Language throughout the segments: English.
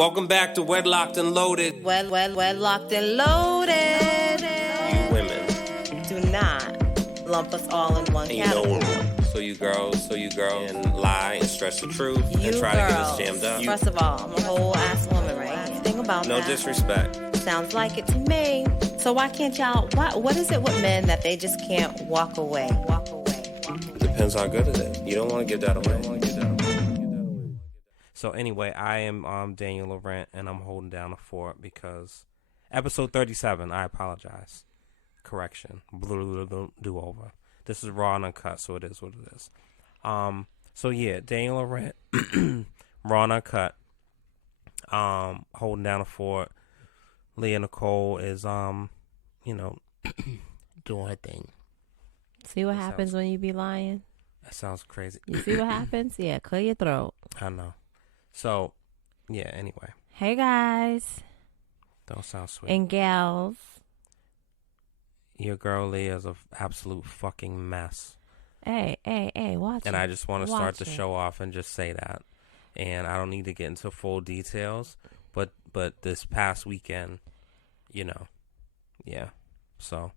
Welcome back to Wedlocked and Loaded. Wedlocked and Loaded. You women. Do not lump us all in one category. So you girls, and lie and stretch the truth and try to get us jammed up. First of all, I'm a whole ass woman, right? Think about no that. No disrespect. Sounds like it to me. So why can't y'all, what is it with men that they just can't walk away? Depends how good it is. You don't want to give that away. So anyway, I am Daniel Laurent, and I'm holding down the fort because episode 37, I apologize. Correction. Do-over. This is raw and uncut, so it is what it is. So yeah, Daniel Laurent, raw and uncut, holding down the fort. Leah Nicole is, doing her thing. See what happens when you be lying? That sounds crazy. You see what happens? Yeah, clear your throat. I know. So, yeah, anyway. Hey, guys. Don't sound sweet. And gals. Your girl Leah is an absolute fucking mess. Hey, watch it. And I just want to start the show off and just say that. And I don't need to get into full details, but this past weekend, yeah. So,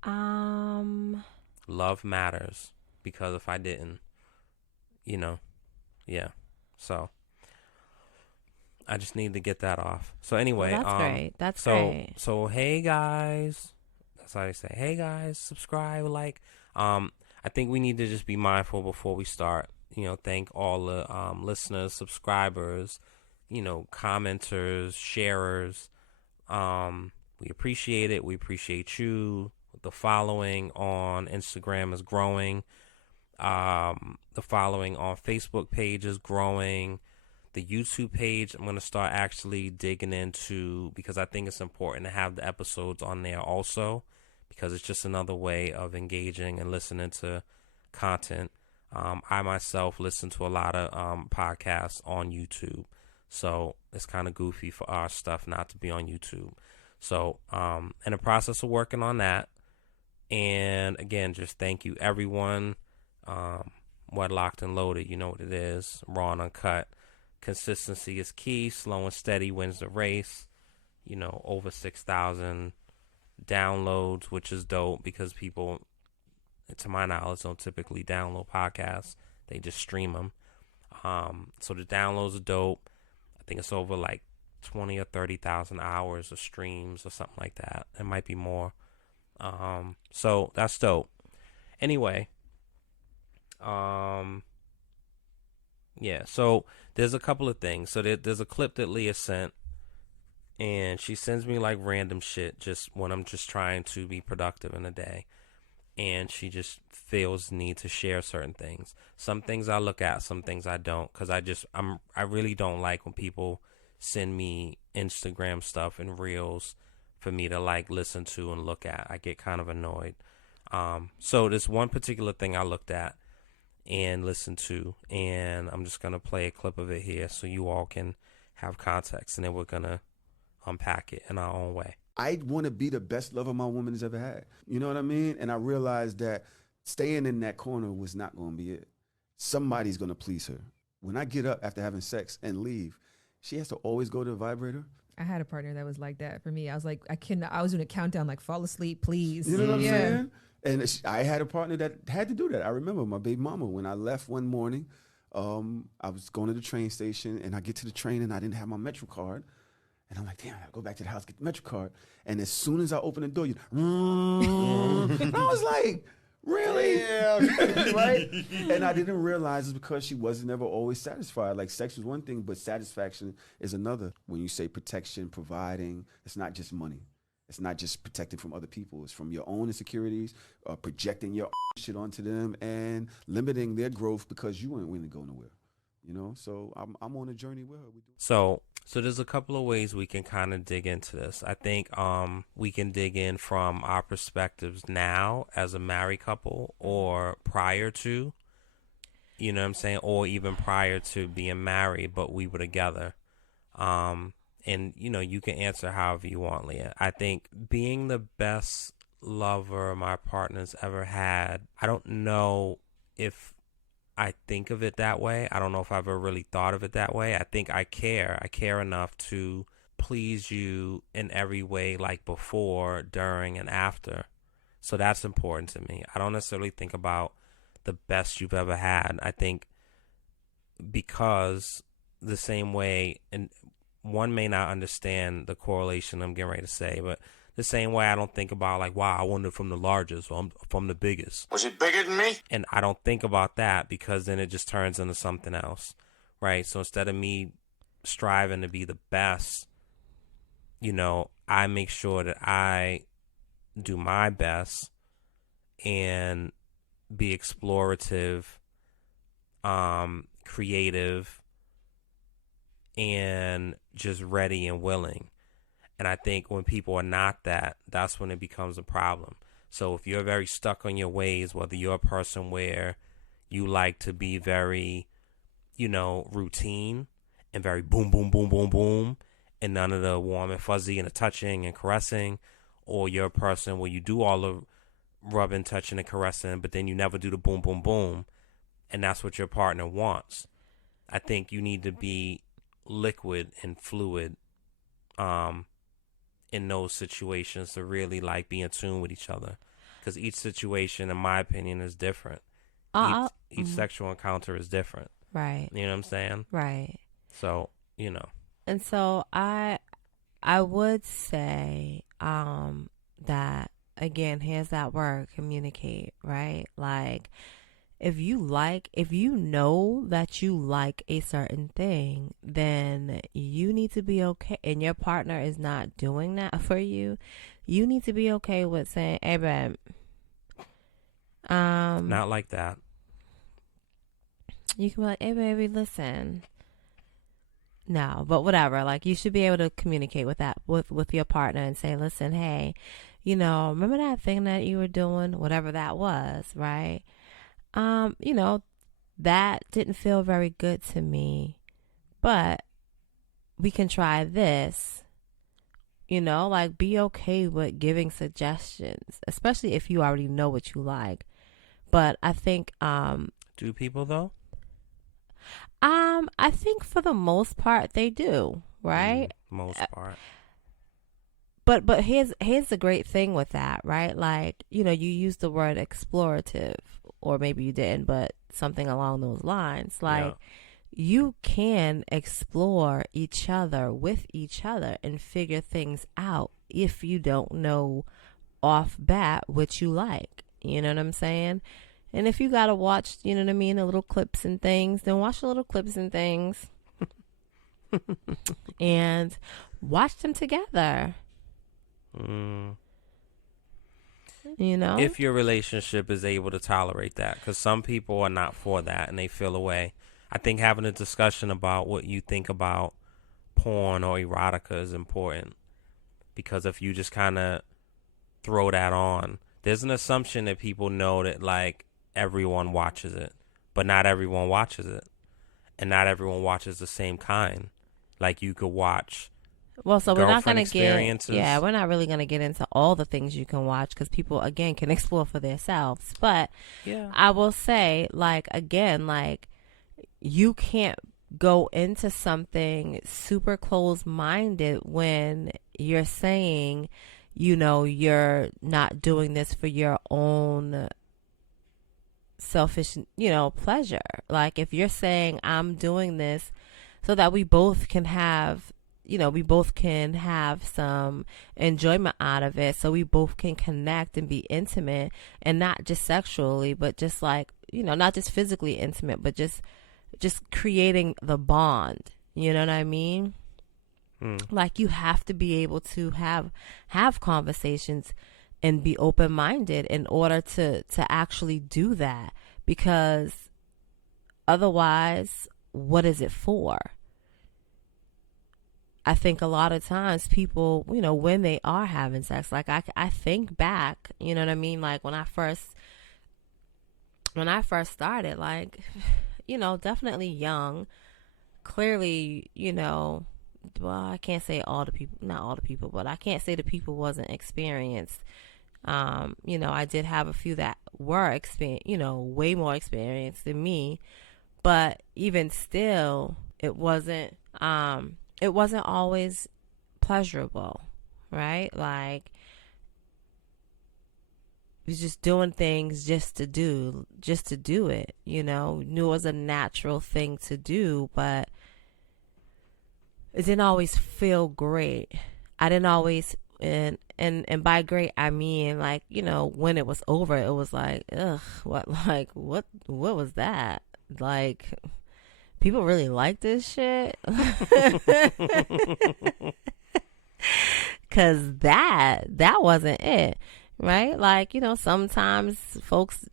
love matters, because if I didn't, yeah. So, I just need to get that off. So anyway, well, that's great. That's great. So hey guys, that's how they say. Hey guys, subscribe, like. I think we need to just be mindful before we start. Thank all the listeners, subscribers, commenters, sharers. We appreciate it. We appreciate you. The following on Instagram is growing. The following on Facebook page is growing. The YouTube page, I'm going to start actually digging into, because I think it's important to have the episodes on there also, because it's just another way of engaging and listening to content. I myself listen to a lot of podcasts on YouTube, so it's kind of goofy for our stuff not to be on YouTube. So in the process of working on that, and again, just thank you everyone. Wedlocked and Loaded, you know what it is, raw and uncut. Consistency is key. Slow and steady wins the race. Over 6,000 downloads, which is dope, because people, to my knowledge, don't typically download podcasts. They just stream them. So the downloads are dope. I think it's over like 20 or 30,000 hours of streams or something like that. It might be more. So that's dope. Anyway, yeah, so there's a couple of things. So there's a clip that Leah sent, and she sends me like random shit just when I'm just trying to be productive in the day, and she just feels the need to share certain things. Some things I look at, some things I don't, because I really don't like when people send me Instagram stuff and reels for me to like listen to and look at. I get kind of annoyed. So there's one particular thing I looked at and listen to, and I'm just going to play a clip of it here so you all can have context, and then we're going to unpack it in our own way. I want to be the best lover my woman has ever had. You know what I mean? And I realized that staying in that corner was not going to be it. Somebody's going to please her. When I get up after having sex and leave, she has to always go to the vibrator. I had a partner that was like that for me. I was like, I was doing a countdown, like, fall asleep, please. You know what I'm saying? And I had a partner that had to do that. I remember my baby mama, when I left one morning, I was going to the train station, and I get to the train, and I didn't have my Metro card. And I'm like, damn, I gotta go back to the house, get the Metro card. And as soon as I open the door, and I was like, really? Yeah. Right? And I didn't realize it's because she wasn't ever always satisfied. Like, sex was one thing, but satisfaction is another. When you say protection, providing, it's not just money. It's not just protecting from other people. It's from your own insecurities, projecting your shit onto them, and limiting their growth because you ain't willing to go nowhere. So I'm on a journey with her. So there's a couple of ways we can kind of dig into this. I think we can dig in from our perspectives now as a married couple, or prior to, you know what I'm saying, or even prior to being married, but we were together. And, you can answer however you want, Leah. I think being the best lover my partner's ever had, I don't know if I think of it that way. I don't know if I've ever really thought of it that way. I think I care. I care enough to please you in every way, like before, during, and after. So that's important to me. I don't necessarily think about the best you've ever had. I think because the same way, and one may not understand the correlation I'm getting ready to say, but the same way I don't think about like, wow, I wonder from the largest or from the biggest. Was it bigger than me? And I don't think about that because then it just turns into something else, right? So instead of me striving to be the best, I make sure that I do my best and be explorative, creative, and just ready and willing. And I think when people are not that, that's when it becomes a problem. So if you're very stuck on your ways, whether you're a person where you like to be very, routine and very boom, boom, boom, boom, boom, and none of the warm and fuzzy and the touching and caressing, or you're a person where you do all the rubbing, touching, and caressing, but then you never do the boom, boom, boom, and that's what your partner wants. I think you need to be liquid and fluid in those situations to really like be in tune with each other, because each situation, in my opinion, is different. Each sexual encounter is different. Right. You know what I'm saying? Right. So, And so I would say that, again, here's that word, communicate, right? Like, if you know that you like a certain thing, then you need to be okay, and your partner is not doing that for you, you need to be okay with saying, hey, babe, not like that. You can be like, hey, baby, listen. No, but whatever. Like, you should be able to communicate with that, with your partner, and say, listen, hey, remember that thing that you were doing, whatever that was, right? That didn't feel very good to me, but we can try this. Like, be okay with giving suggestions, especially if you already know what you like. But I think, do people though? I think for the most part they do, right? Most part. But here's the great thing with that, right? Like, you used the word explorative, or maybe you didn't, but something along those lines. Like, you can explore each other with each other and figure things out if you don't know off bat what you like. You know what I'm saying? And if you got to watch, the little clips and things, then watch the little clips and things and watch them together. If your relationship is able to tolerate that, because some people are not for that and they feel away. I think having a discussion about what you think about porn or erotica is important, because if you just kind of throw that on, there's an assumption that people know that, like, everyone watches it, but not everyone watches it, and not everyone watches the same kind. Like, you could watch Well, so we're not going to experiences. we're not really going to get into all the things you can watch, because people, again, can explore for themselves. But I will say, like, again, like, you can't go into something super closed-minded when you're saying, you're not doing this for your own selfish, pleasure. Like, if you're saying, I'm doing this so that we both can have some enjoyment out of it, so we both can connect and be intimate, and not just sexually, but just like, not just physically intimate, but just creating the bond. You know what I mean? Like, you have to be able to have conversations and be open-minded in order to actually do that, because otherwise, what is it for? I think a lot of times people, when they are having sex, like, I think back, you know what I mean? Like, when I first started, like, definitely young, clearly, well, I can't say not all the people, but I can't say the people wasn't experienced. I did have a few that were experienced, way more experienced than me, but even still, it wasn't always pleasurable, right? Like, it was just doing things just to do it, knew it was a natural thing to do, but it didn't always feel great. I didn't always, and by great I mean, like, when it was over, it was like, ugh, what was that? Like, people really like this shit? Cause that wasn't it, right? Like, sometimes folks,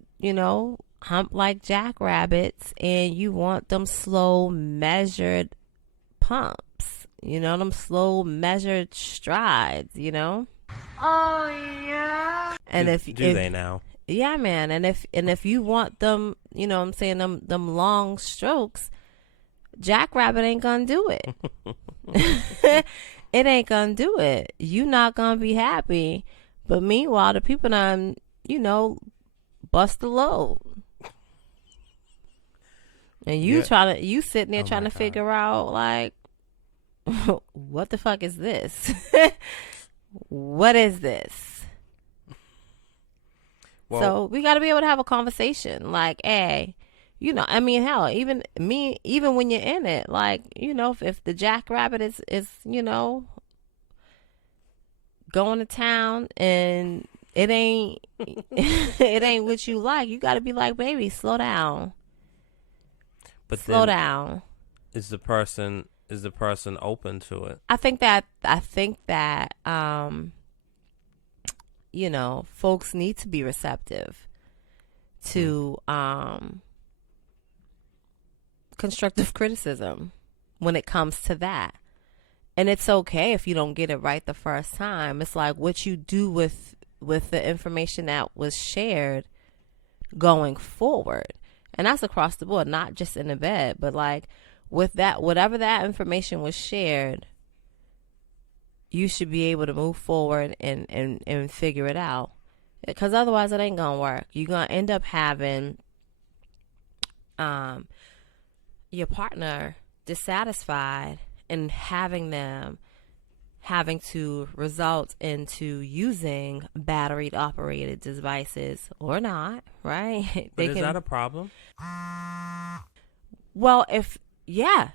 hump like jackrabbits, and you want them slow measured pumps, them slow measured strides, Oh yeah. And if they now? Yeah, man. And if you want them, I'm saying them long strokes, jackrabbit ain't gonna do it. It ain't gonna do it. You not gonna be happy. But meanwhile, the people done, bust the load. And you sitting there trying to figure out, like, what the fuck is this? What is this? Well, so we got to be able to have a conversation. Like, hey, hell, even when you're in it, like, if the jackrabbit is going to town and it ain't it ain't what you like, you got to be like, baby, slow down. But slow down. Is the person open to it? I think that folks need to be receptive to constructive criticism when it comes to that. And it's okay if you don't get it right the first time. It's like what you do with the information that was shared going forward. And that's across the board, not just in the bed, but like with that, whatever that information was shared, you should be able to move forward and figure it out. Because otherwise it ain't going to work. You're going to end up having your partner dissatisfied and having to result into using battery operated devices or not, right? But is that a problem? Well,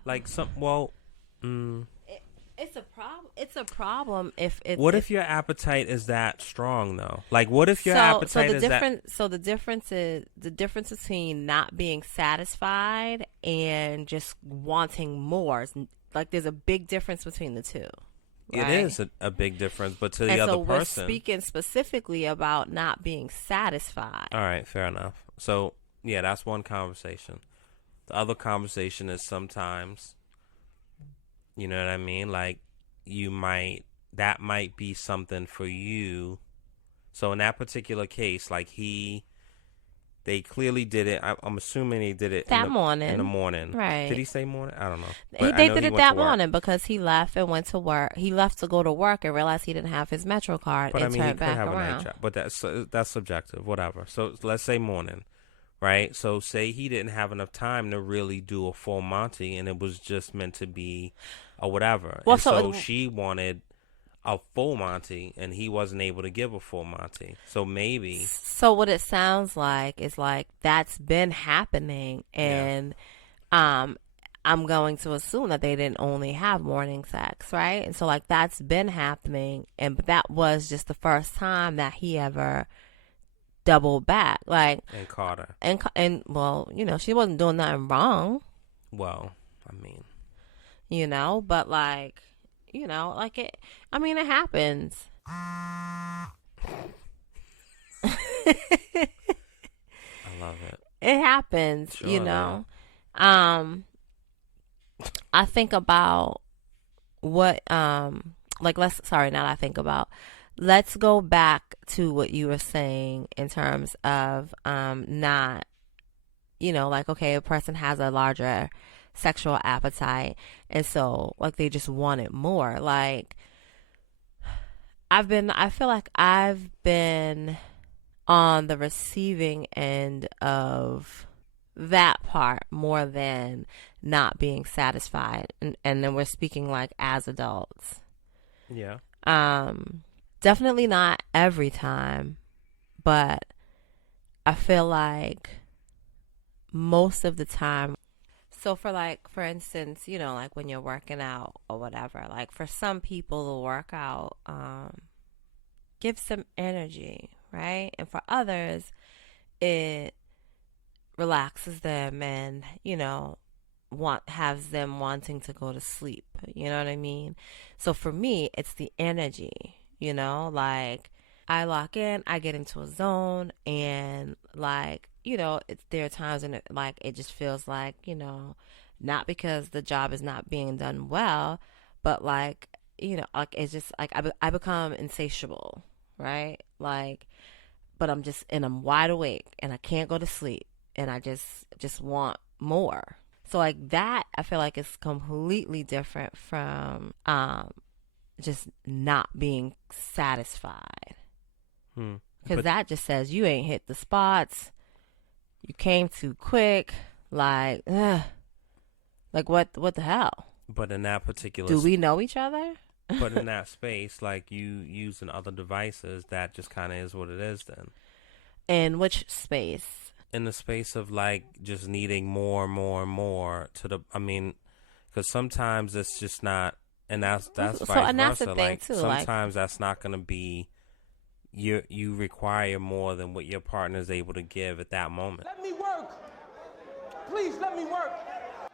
like some, it's a problem. It's a problem if it. What if your appetite is that strong though? Like, what if your appetite is that? So the difference between not being satisfied and just wanting more. Like, there's a big difference between the two. Right? It is a big difference, but to the other person, we're speaking specifically about not being satisfied. All right, fair enough. So yeah, that's one conversation. The other conversation is sometimes, you know what I mean? Like, that might be something for you. So in that particular case, like they clearly did it. I'm assuming he did it that morning. In the morning. Right. Did he say morning? I don't know. They did it that morning because he left and went to work. He left to go to work and realized he didn't have his Metro card and turned back around. A night job, but that's subjective, whatever. So let's say morning, right? So say he didn't have enough time to really do a full Monty and it was just meant to be a whatever. Well, so she wanted a full Monty and he wasn't able to give a full Monty. So maybe. So what it sounds like is like that's been happening and I'm going to assume that they didn't only have morning sex, right? And so like that's been happening and that was just the first time that he ever doubled back. Like and caught her. And well, she wasn't doing nothing wrong. Well, I mean. But like like it happens. I love it. It happens, sure, I think about what let's go back to what you were saying in terms of not like, okay, a person has a larger sexual appetite and so like they just want it more. Like I feel like I've been on the receiving end of that part more than not being satisfied. And then we're speaking like as adults. Yeah. Definitely not every time, but I feel like most of the time. So for instance, like when you're working out or whatever, like for some people the workout gives them energy, right? And for others it relaxes them and, has them wanting to go to sleep. You know what I mean? So for me, it's the energy, like I lock in, I get into a zone, and like, there are times when it just feels like, not because the job is not being done well, but like, like it's just like I become insatiable, right? Like, but I'm wide awake and I can't go to sleep and I just want more. So like that, I feel like it's completely different from just not being satisfied. Because that just says you ain't hit the spots, you came too quick, like, ugh. Like what the hell? But in that particular, do we know each other? But in that space, like you using other devices, that just kind of is what it is then. In which space? In the space of like just needing more and more because sometimes it's just not, and that's vice and that's versa. the thing Like too, sometimes that's not going to be. You require more than what your partner is able to give at that moment. Let me work. Please let me work.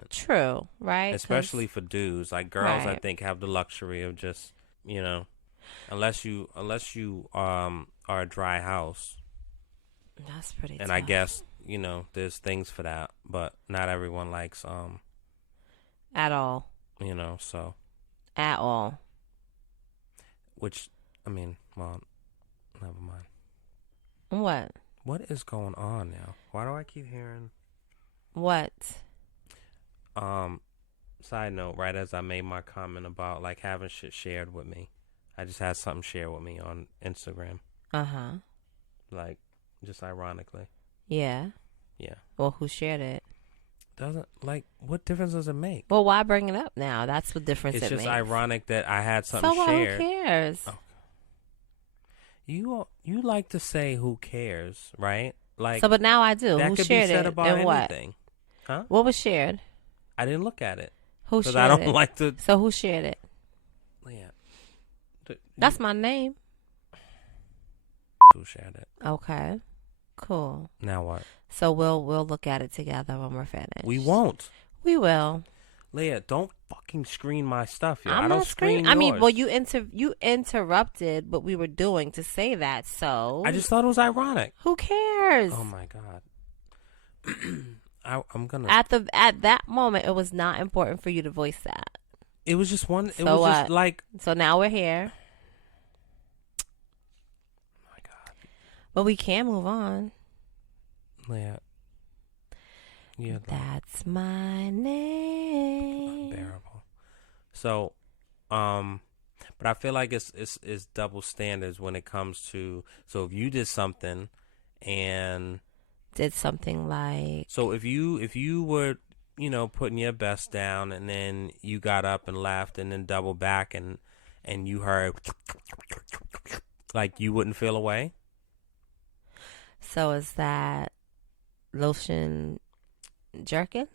True, right? Especially for dudes. Like girls, right. I think have the luxury of just, unless you are a dry house. That's pretty and tough. I guess, there's things for that, but not everyone likes at all. So at all. Which well, never mind. What? What is going on now? Why do I keep hearing what? Side note, right as I made my comment about like having shit shared with me, I just had something shared with me on Instagram. Like, just ironically. Yeah. Well, who shared it? Doesn't, like, what difference does it make? Well, why bring it up now? That's what difference it makes. It's just ironic that I had something So shared. who cares? Oh. You like to say who cares, right? Like, so, but now I do. That who could shared be said it about and anything. What? Huh? What was shared? I didn't look at it. Who shared it? Because I don't like to. So who shared it? Yeah. That's my name. Who shared it? Okay. Cool. Now what? So we'll look at it together when we're finished. We won't. We will. Leah, don't fucking screen my stuff, yo. I don't screen yours. I mean, well, you interrupted what we were doing to say that, so I just thought it was ironic. Who cares? Oh my god. I'm gonna. At that moment, it was not important for you to voice that. It was just one. So it was what? Just like. So now we're here. My god. But we can move on. Leah. Yeah. That's my name. Unbearable. So, but I feel like it's double standards when it comes to. So if you did something, and did something like. So if you were, putting your best down, and then you got up and left, and then double back, and you heard, like, you wouldn't feel away. So is that lotion jerkin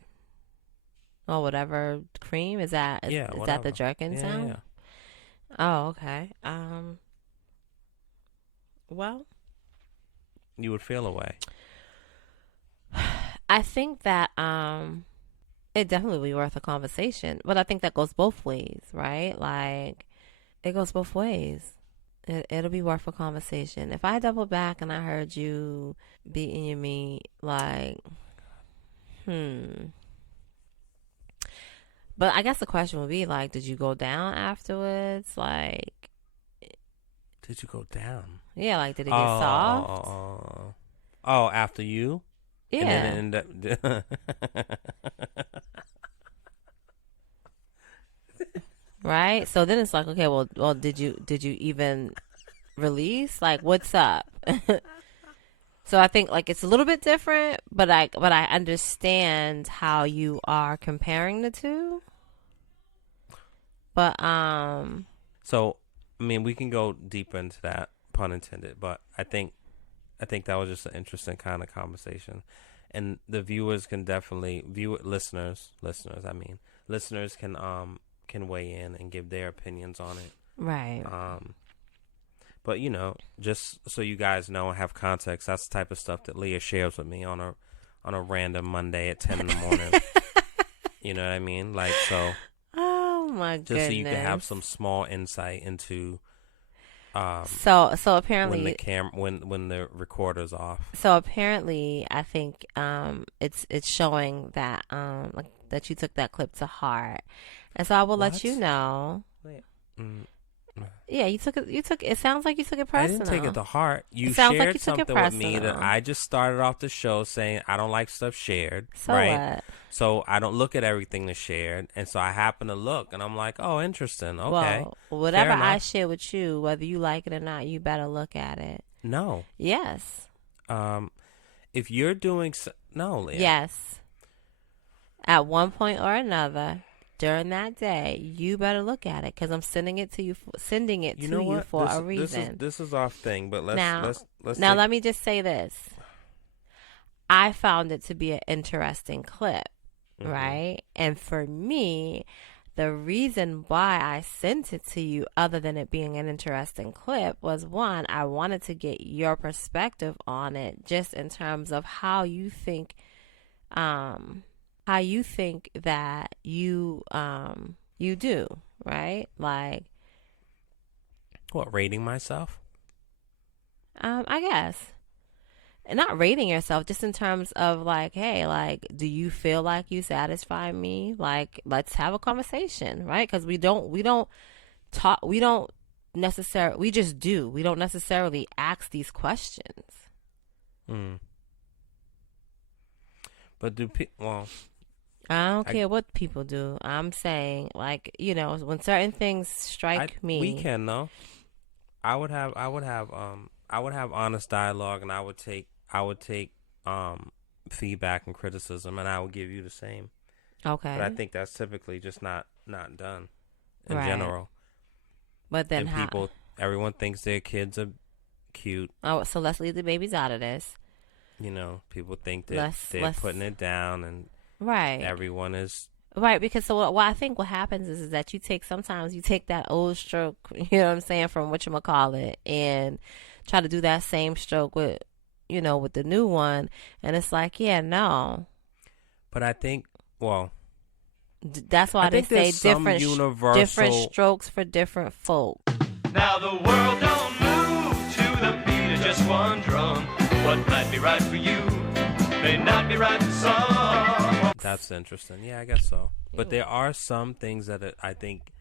or whatever cream is that? Is that the jerkin sound? Yeah. Oh, okay. Well, you would feel away. I think that it definitely would be worth a conversation, but I think that goes both ways, right? Like, it goes both ways. It'll be worth a conversation. If I double back and I heard you beating your meat, like, But I guess the question would be, like, did you go down afterwards? Like, did you go down? Yeah, like, did it get soft? Oh, after you? Yeah. And then it ended right? So then it's like, okay, well, did you even release? Like, what's up? So I think like it's a little bit different, but I understand how you are comparing the two. But So, I mean, we can go deeper into that, pun intended. But I think that was just an interesting kind of conversation, and the viewers can definitely listeners can weigh in and give their opinions on it. right. But just so you guys know and have context, that's the type of stuff that Leah shares with me on a random Monday at 10 in the morning. You know what I mean? Like, so. Oh my goodness. Just so you can have some small insight into. So apparently when the recorder's off. So apparently, I think it's showing that like that you took that clip to heart, and so I will let you know. Wait. Yeah, you took it. It sounds like you took it personal. I didn't take it to heart. You sounds shared like you took it something with me that personal. I just started off the show saying I don't like stuff shared. So right? what? So I don't look at everything that's shared, and so I happen to look, and I'm like, oh, interesting. Okay. Well, whatever Fair I enough. share with you, whether you like it or not, you better look at it. No. Yes. If you're doing no, Leah. Yes. At one point or another during that day, you better look at it because I'm sending it to you. Sending it You to know you what? for a reason. This is our thing, but let's now, let's now take- let me just say this. I found it to be an interesting clip, Mhm. right? And for me, the reason why I sent it to you, other than it being an interesting clip, was one, I wanted to get your perspective on it, just in terms of how you think that you do, right? Like, What, rating myself? I guess. And not rating yourself, just in terms of like, hey, like, do you feel like you satisfy me? Like, let's have a conversation, right? Because we don't talk, we don't necessarily, we just do. We don't necessarily ask these questions. But well, I don't care what people do. I'm saying, like, when certain things strike me. we can though. I would have honest dialogue, and I would take feedback and criticism, and I would give you the same. Okay. But I think that's typically just not done in Right. general. But then And everyone thinks their kids are cute. Oh, so let's leave the babies out of this. People think that they're putting it down, and right. everyone is. Right, because so what I think what happens is that sometimes you take that old stroke, you know what I'm saying, from whatchamacallit, and try to do that same stroke with the new one, and it's like, yeah, no. But I think, well, that's why I they think say there's some different strokes for different folk. Now the world don't move to the beat of just one drum. What might be right for you may not be right for some. That's interesting. Yeah, I guess so. But there are some things that I think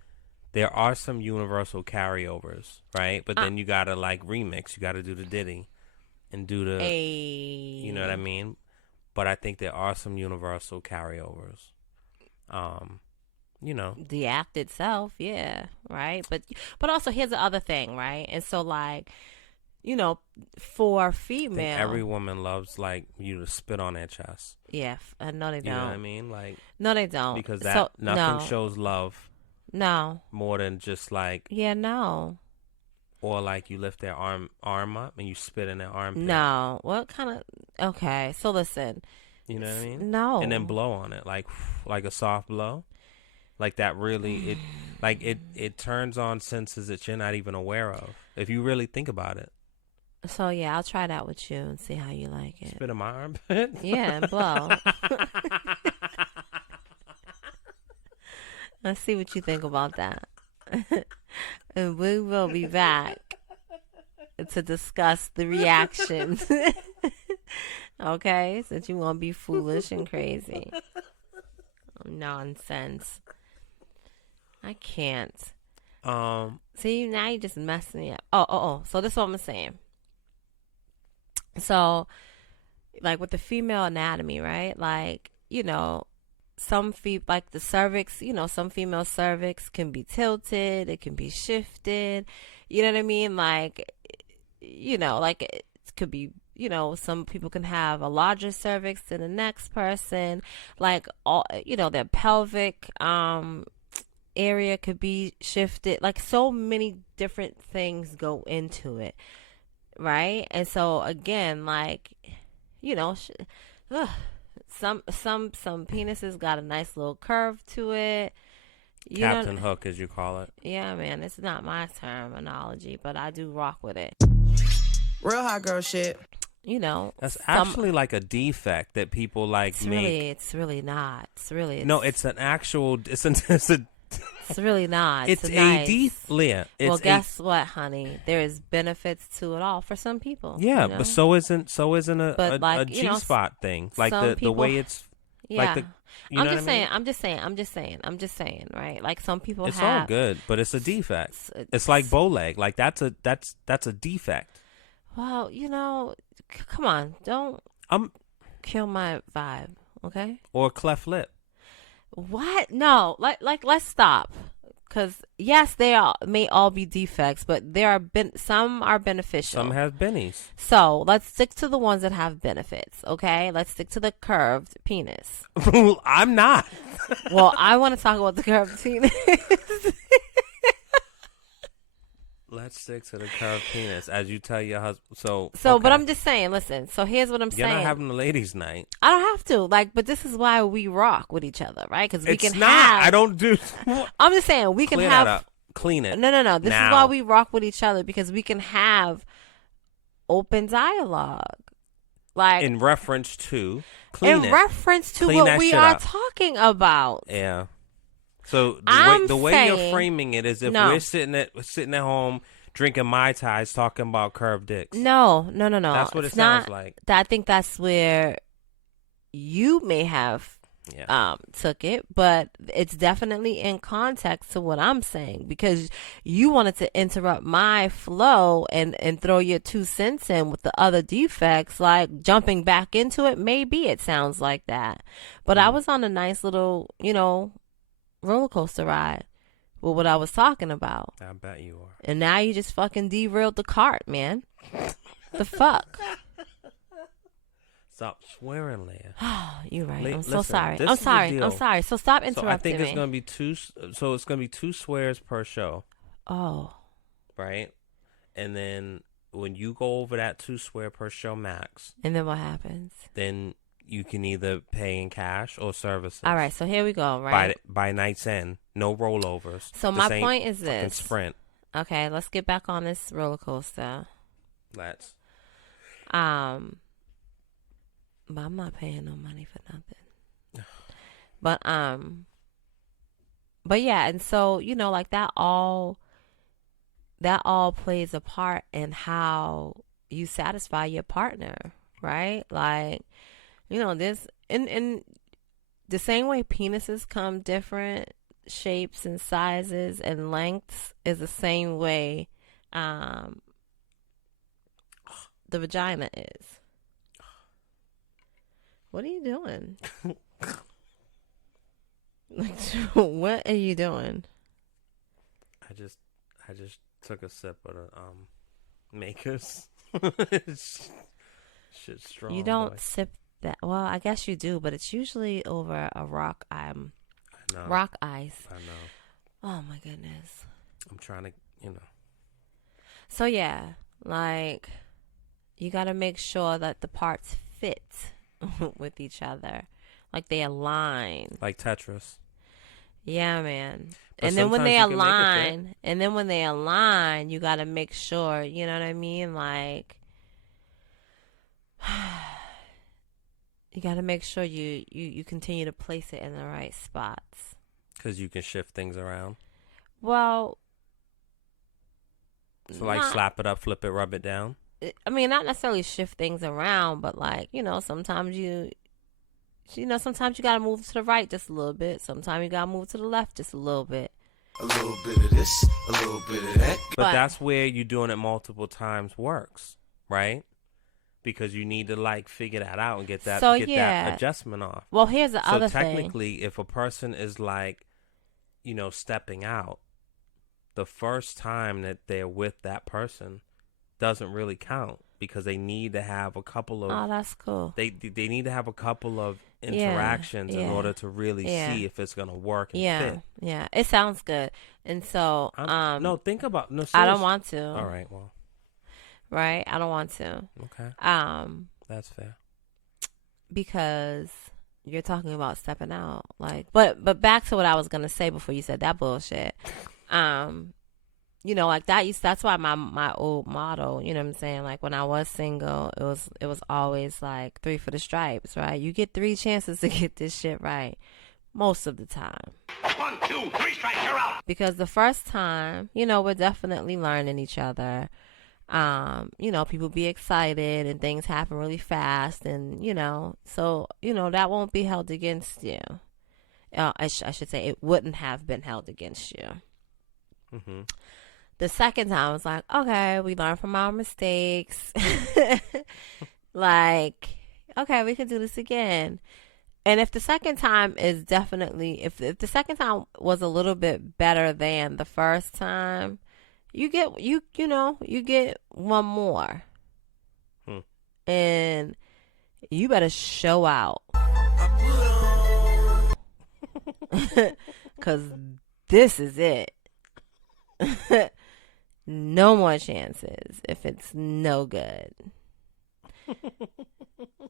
there are some universal carryovers, right? But then you gotta like remix. You gotta do the Diddy and do the, you know what I mean? But I think there are some universal carryovers. The act itself, yeah, right. But also here's the other thing, right? And so like, for female, I think every woman loves like you to spit on their chest. Yeah, no, they don't. You know what I mean? Like, no, they don't. Because nothing shows love. No. More than just like. Yeah, no. Or like you lift their arm up and you spit in their armpit. No. What kind of? Okay, so listen. You know what I mean? No. And then blow on it like a soft blow. Like that really it turns on senses that you're not even aware of if you really think about it. So yeah, I'll try that with you and see how you like it. Spit in my armpit? Yeah, and blow. Let's see what you think about that. And we will be back to discuss the reaction. Okay? Since you want to be foolish and crazy. Nonsense. I can't. See, now you just messed me up. Oh. So this is what I'm saying. So, like with the female anatomy, right? Like, like the cervix, some female cervix can be tilted, it can be shifted. You know what I mean? Like, like it could be some people can have a larger cervix than the next person. Like, all, their pelvic area could be shifted. Like, so many different things go into it, right? And so again, like, some penises got a nice little curve to it. Captain Hook, as you call it. Yeah, man, it's not my terminology, but I do rock with it. Real hot girl shit. That's actually like a defect that people like make. It's really not. No, it's an actual. It's really not. It's Leah. Well, guess what, honey? There is benefits to it all for some people. Yeah, but so isn't a G spot thing. Like the way it's. Yeah. Like I'm just saying, right? Like, some people it's have. all good, but it's a defect. It's like bow leg. Like that's a defect. Well, come on, don't kill my vibe, okay? Or cleft lip. What? No, let's stop. Because yes, they may all be defects, but some are beneficial. Some have bennies. So let's stick to the ones that have benefits, okay? Let's stick to the curved penis. I'm not. Well, I want to talk about the curved penis. Let's stick to the curved penis, as you tell your husband. So, but I'm just saying. Listen. So here's what I'm saying. You're not having a ladies' night. I don't have to. But this is why we rock with each other, right? Because we can not. have. I don't do. I'm just saying we can Clear have. that up. Clean it. No. This now. is why we rock with each other, because we can have open dialogue, like in reference to. Clean what we are talking about. Yeah. So the way you're framing it is if we're sitting at home drinking Mai Tais talking about curved dicks. No. That's what it sounds like. I think that's where you may have took it, but it's definitely in context to what I'm saying, because you wanted to interrupt my flow and throw your 2 cents in with the other defects, like jumping back into it. Maybe it sounds like that, but I was on a nice little, roller coaster ride with what I was talking about. I bet you are. And now you just fucking derailed the cart, man. The fuck? Stop swearing, Leah. You're right. I'm listen, so sorry. this I'm is the sorry. deal. I'm sorry. So stop interrupting So I think me. it's gonna be two. So it's gonna be 2 swears per show. Oh. Right, and then when you go over that 2 swear per show max, and then what happens? Then you can either pay in cash or services. All right, so here we go, right? By night's end, no rollovers. So my point is this. Sprint. Okay, let's get back on this roller coaster. Let's. But I'm not paying no money for nothing. But yeah, and so, like that all plays a part in how you satisfy your partner, right? Like, this in the same way penises come different shapes and sizes and lengths is the same way the vagina is. What are you doing? What are you doing? I just took a sip of the Makers. Shit's strong. You don't sip that. Well, I guess you do, but it's usually over a rock. I know. Rock ice. I know. Oh my goodness. I'm trying to, So yeah, like, you got to make sure that the parts fit with each other, like they align, like Tetris. Yeah, man. But and then when they sometimes align, you got to make sure, you know what I mean? Like, you got to make sure you continue to place it in the right spots. Because you can shift things around. Well, so like slap it up, flip it, rub it down. I mean, not necessarily shift things around, but like, sometimes sometimes you got to move to the right just a little bit. Sometimes you got to move to the left just a little bit. A little bit of this, a little bit of that. But that's where you doing it multiple times works, right? Because you need to like figure that out and get that adjustment off. Well, here's the other thing. So technically, if a person is like, stepping out, the first time that they're with that person doesn't really count. because they need to have a couple of. Oh, that's cool. They need to have a couple of interactions in order to really see if it's gonna work and fit. Yeah, it sounds good. And so, no, think about no. I don't want to. All right, well, right, I don't want to. Okay, that's fair. Because you're talking about stepping out, like, but back to what I was gonna say before you said that bullshit. Like that's why my old motto, you know what I'm saying? Like when I was single, it was always like 3 for the stripes, right? You get 3 chances to get this shit right. Most of the time. 1, 2, 3 strikes, you're out. Because the first time, we're definitely learning each other. People be excited and things happen really fast and, so, that won't be held against you. I should say it wouldn't have been held against you. Mm-hmm. The second time, I was like, okay, we learn from our mistakes. Like, okay, we can do this again. And if the second time is definitely, if the second time was a little bit better than the first time, you get one more. And you better show out. Because this is it. No more chances if it's no good.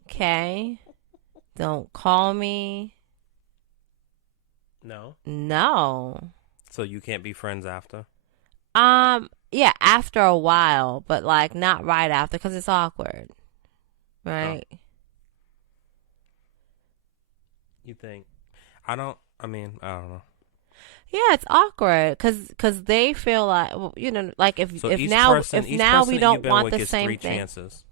Okay? Don't call me. No. So you can't be friends after? Yeah, after a while, but like not right after because it's awkward. Right? Oh. You think? I don't know. Yeah, it's awkward because they feel like, like if now we don't want the same 3 thing. Chances.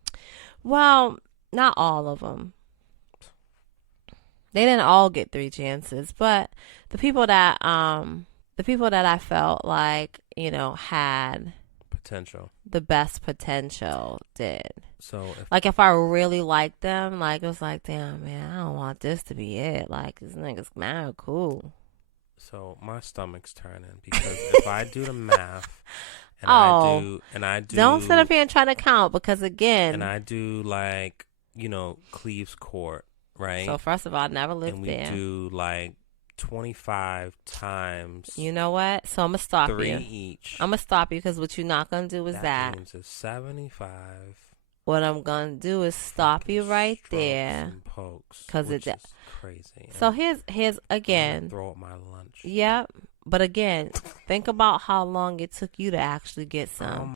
Well, not all of them. They didn't all get 3 chances, but the people that I felt like had potential, the best potential did. So if I really liked them, like it was like, damn man, I don't want this to be it. Like this nigga's mad cool. So my stomach's turning because if I do the math and I do don't sit up here and try to count because again, and I do like Cleves Court, right? So first of all, I never lived there. And we do like 25 times. You know what? So I'm gonna stop 3 you. each. I'm gonna stop you because what you're not gonna do is that. Means it's 75. What I'm gonna do is stop you right there. Because it's crazy. So here's again. Throw up my lunch. Yep. But again, think about how long it took you to actually get some.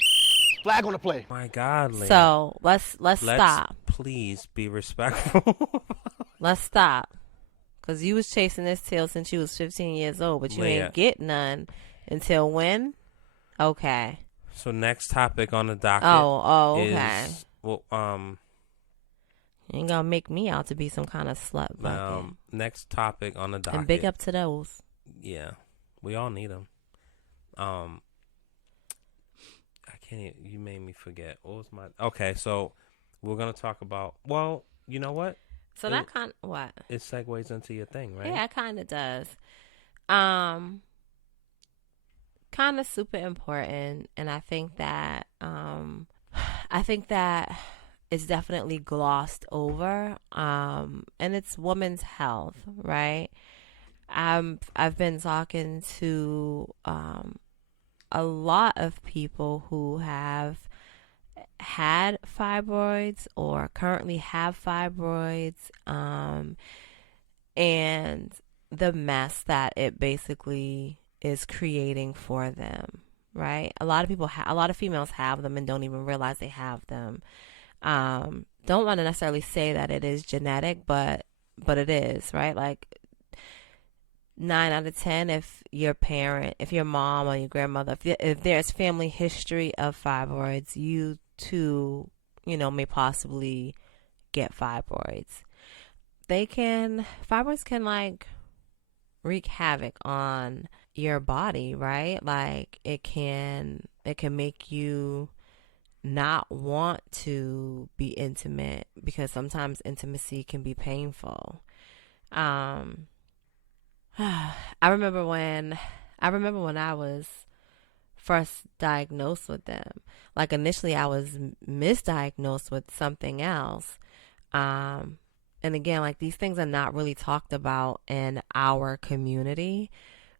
Flag on the play. My God, Leah. So let's stop. Please be respectful. Let's stop. Because you was chasing this tail since you was 15 years old, but you ain't get none until when? Okay. So next topic on the docket. Okay. Is, well, you ain't gonna make me out to be some kind of slut bucket. Next topic on the docket. And big up to those. Yeah, we all need them. I can't even, you made me forget. What was my... Okay, so we're gonna talk about... Well, you know what? So that kind of... What? It segues into your thing, right? Yeah, it kind of does. Kind of super important, and I think that it's definitely glossed over. And it's women's health, right? I've been talking to a lot of people who have had fibroids or currently have fibroids, and the mess that it basically is creating for them, right? A lot of females have them and don't even realize they have them. Don't want to necessarily say that it is genetic, but it is, right? Like 9 out of 10, if your mom or your grandmother, if there's family history of fibroids, you too, may possibly get fibroids. Fibroids can like wreak havoc on your body, right? Like it can make you not want to be intimate because sometimes intimacy can be painful. I remember when I was first diagnosed with them. Like initially I was misdiagnosed with something else. And again, like these things are not really talked about in our community,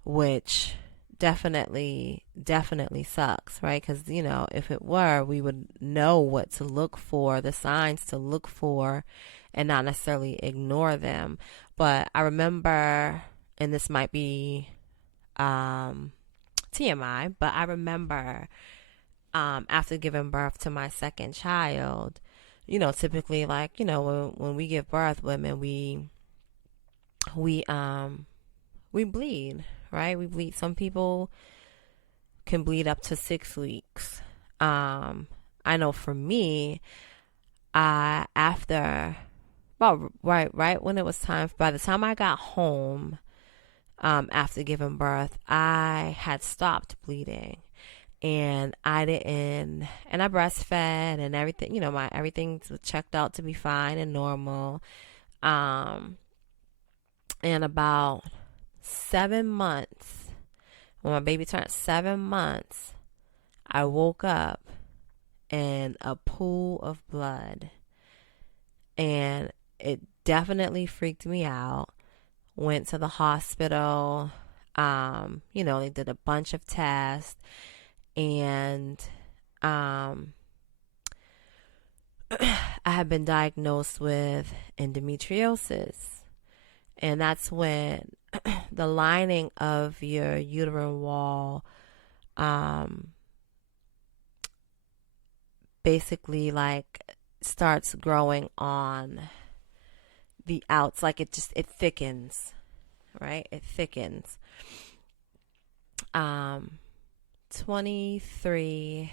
which definitely sucks, right? Because, you know, if it were, we would know what to look for, the signs to look for, and not necessarily ignore them. But I remember, and this might be TMI, but I remember after giving birth to my second child, you know, typically, like, you know, when we give birth, women, we bleed, right? We bleed. Some people can bleed up to 6 weeks. I know for me, after, well, right when it was time, by the time I got home, after giving birth, I had stopped bleeding. And I breastfed and everything, you know, everything was checked out to be fine and normal. And about 7 months, when my baby turned 7 months, I woke up in a pool of blood, and it definitely freaked me out. Went to the hospital. You know, they did a bunch of tests, and I had been diagnosed with endometriosis. And that's when the lining of your uterine wall basically like starts growing on the outs, like it thickens, right? It thickens. 23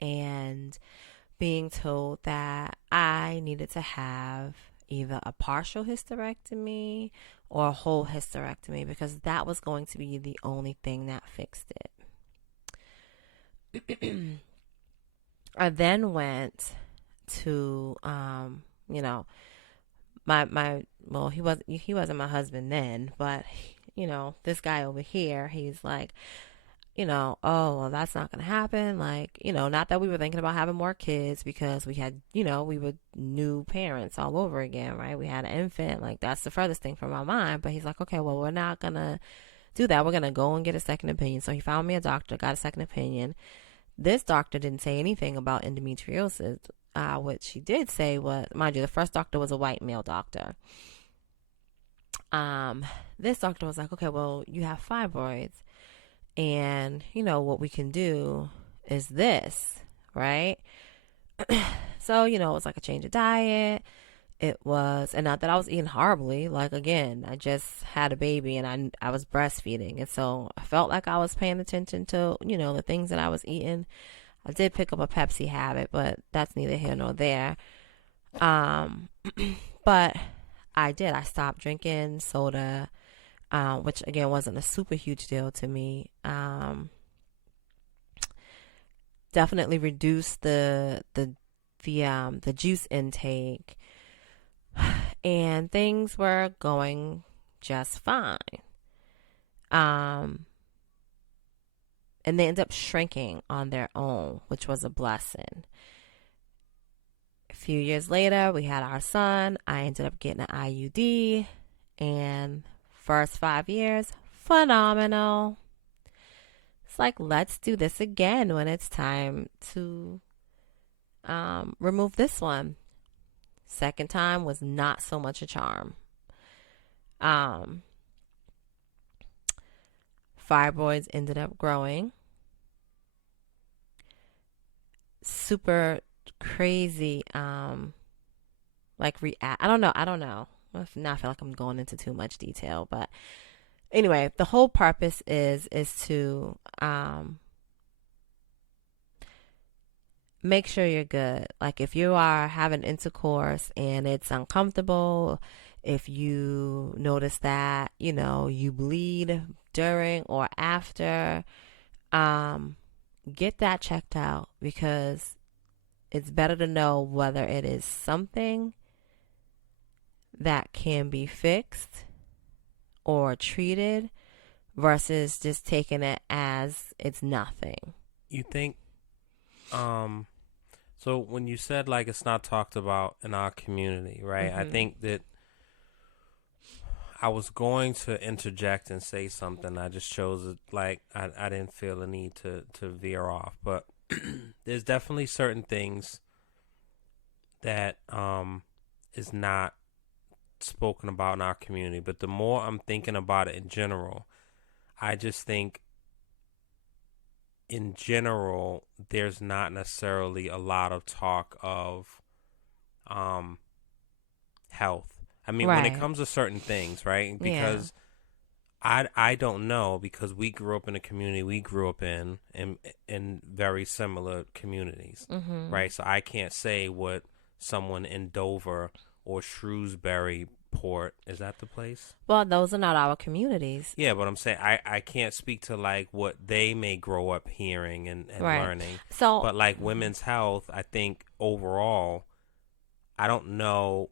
and being told that I needed to have either a partial hysterectomy or a whole hysterectomy, because that was going to be the only thing that fixed it. I then went to, you know, well, he wasn't my husband then, but, you know, this guy over here, he's like, you know, oh, well, that's not going to happen. Like, you know, not that we were thinking about having more kids, because we had, you know, we were new parents all over again, right? We had an infant. Like, that's the furthest thing from my mind. But he's like, okay, well, we're not going to do that. We're going to go and get a second opinion. So he found me a doctor, got a second opinion. This doctor didn't say anything about endometriosis. What she did say was, mind you, the first doctor was a white male doctor. This doctor was like, okay, well, you have fibroids. And, you know, what we can do is this, right? So, you know, it was like a change of diet. It was, and not that I was eating horribly. Like, again, I just had a baby and I was breastfeeding. And so I felt like I was paying attention to, you know, the things that I was eating. I did pick up a Pepsi habit, but that's neither here nor there. But I stopped drinking soda. Which again wasn't a super huge deal to me. Definitely reduced the juice intake, and things were going just fine. And they ended up shrinking on their own, which was a blessing. A few years later, we had our son. I ended up getting an IUD, and first 5 years, phenomenal. It's like, let's do this again when it's time to remove this one. Second time was not so much a charm. Fibroids ended up growing. Super crazy. I don't know. Now I feel like I'm going into too much detail, but anyway, the whole purpose is to make sure you're good. Like, if you are having intercourse and it's uncomfortable, if you notice that, you know, you bleed during or after, get that checked out, because it's better to know whether it is something that can be fixed or treated, versus just taking it as it's nothing. You think, so when you said like it's not talked about in our community, right? I think that I was going to interject and say something. I just chose it, like I didn't feel the need to veer off. But there's definitely certain things that is not spoken about in our community. But the more I'm thinking about it in general, I just think in general there's not necessarily a lot of talk of health. I mean, when it Right. comes to certain things, right? Because I don't know, because we grew up in a community we grew up in very similar communities, right? So I can't say what someone in Dover or Shrewsbury-Port, is that the place? Well, those are not our communities. Yeah, but I'm saying I can't speak to like what they may grow up hearing and Right. learning. So, But like women's health, I think overall, I don't know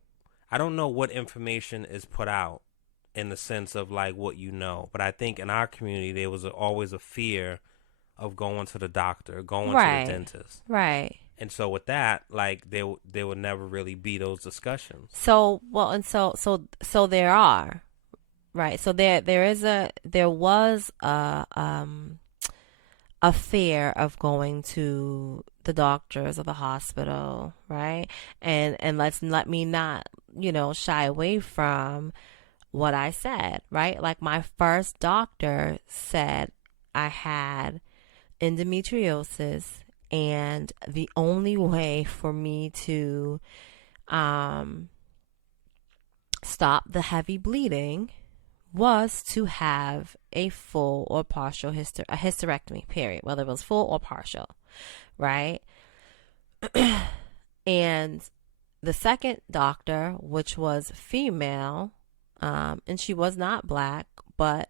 what information is put out in the sense of like what you know. But I think in our community there was always a fear of going to the doctor, going to right. the dentist. Right. And so with that, like there would never really be those discussions. So, well, and so there are, right? So there was a fear of going to the doctors or the hospital, right? And let me not, shy away from what I said, right? Like my first doctor said I had endometriosis, and the only way for me to stop the heavy bleeding was to have a full or partial a hysterectomy, period, whether it was full or partial, right? And the second doctor, which was female, and she was not black, but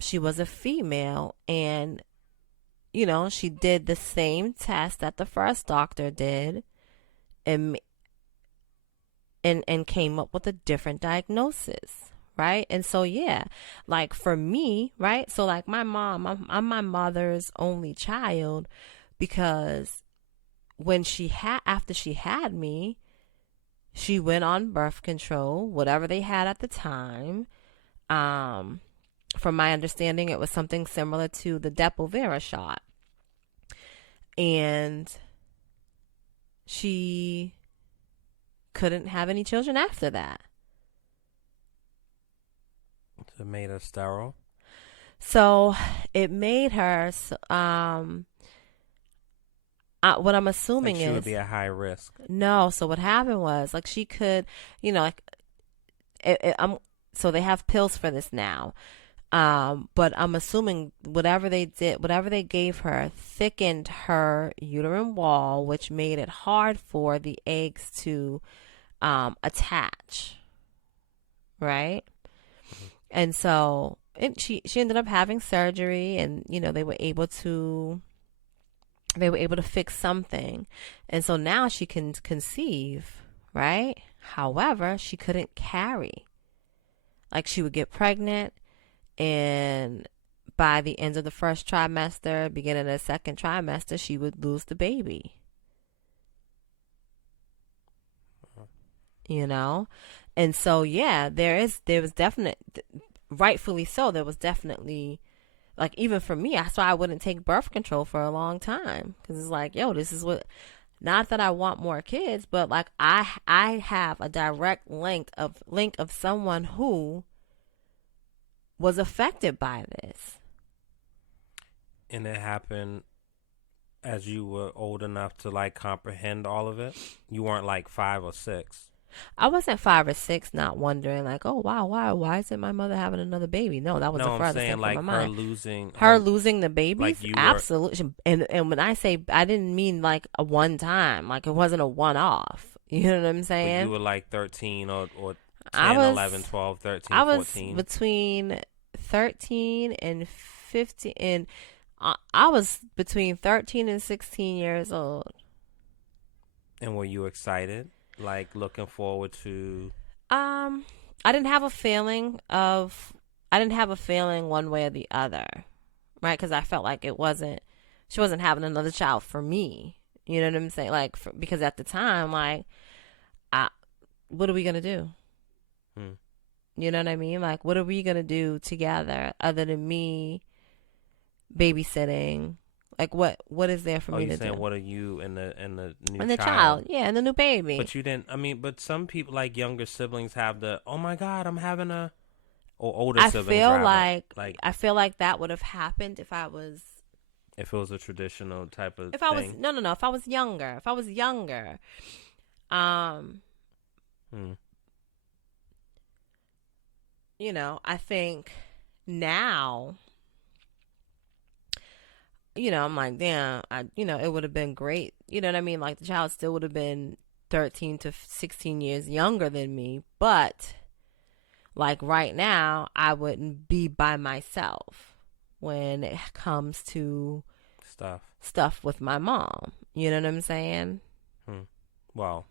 she was a female, and she did the same test that the first doctor did, and came up with a different diagnosis, right? And so like for me, right? So like my mom, I'm my mother's only child, because when after she had me, she went on birth control, whatever they had at the time. From my understanding, it was something similar to the Depo-Vera shot. And she couldn't have any children after that. It made her sterile? So it made her, what I'm assuming like she is would be at high risk. No, so what happened was, like, she could, like, so they have pills for this now. But I'm assuming whatever they gave her thickened her uterine wall, which made it hard for the eggs to attach, right? And so she ended up having surgery, and they were able to fix something, and so now she can conceive, right? However, she couldn't carry. Like, she would get pregnant, and by the end of the first trimester, beginning of the second trimester, she would lose the baby. And so there was definite, rightfully so, there was definitely, like, even for me, that's why I wouldn't take birth control for a long time, because it's like, this is what, not that I want more kids, but like I have a direct link of someone who was affected by this. And it happened as you were old enough to like comprehend all of it? You weren't like 5 or 6. I wasn't 5 or 6, not wondering like, oh wow, why isn't my mother having another baby? No, that was the furthest thing from like my mind. her losing the babies, like absolutely. And when I say, I didn't mean like a one time, like it wasn't a one off. You know what I'm saying? You were like 13 or 10, I was, 11, 12, 13, I was 14. between 13 and 15, and I was between 13 and 16 years old. And were you excited? Like looking forward to? I didn't have a feeling of. I didn't have a feeling one way or the other, right? Because I felt like she wasn't having another child for me. You know what I'm saying? Like, because at the time, like, what are we gonna do? You know what I mean? Like, what are we gonna do together other than me babysitting? Like, what is there for me to do? Oh, you saying what are you and the new and the child? Yeah, and the new baby. But you didn't. I mean, but some people, like younger siblings, have the oh my god, I'm having a, or older siblings. I feel like that would have happened if it was a traditional type of if thing. I was if I was younger. You know, I think now, you know, I'm like, damn, it would have been great. You know what I mean? Like, the child still would have been 13 to 16 years younger than me. But, like, right now, I wouldn't be by myself when it comes to stuff with my mom. You know what I'm saying? Well,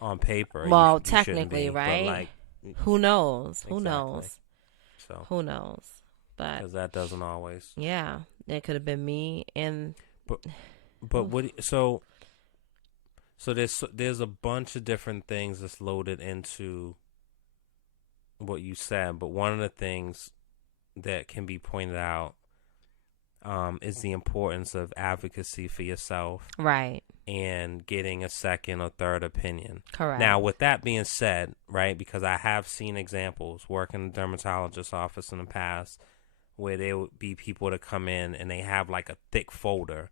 on paper. Well, you technically, be, right? Like, who knows? Exactly. Who knows? So who knows? But because that doesn't always. Yeah, it could have been me and. But what? So there's a bunch of different things that's loaded into what you said. But one of the things that can be pointed out is the importance of advocacy for yourself, right? And getting a second or third opinion. Correct. Now, with that being said, right, because I have seen examples working in a dermatologist's office in the past where there would be people that come in and they have like a thick folder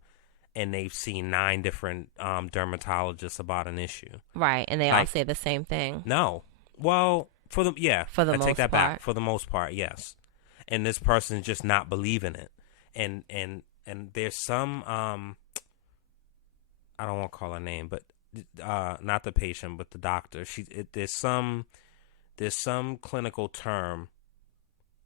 and they've seen 9 different dermatologists about an issue. Right, and they all say the same thing. No. Well, I take that back. For the most part, yes. And this person is just not believing it. And there's some I don't want to call her name, but not the patient, but the doctor. There's some clinical term.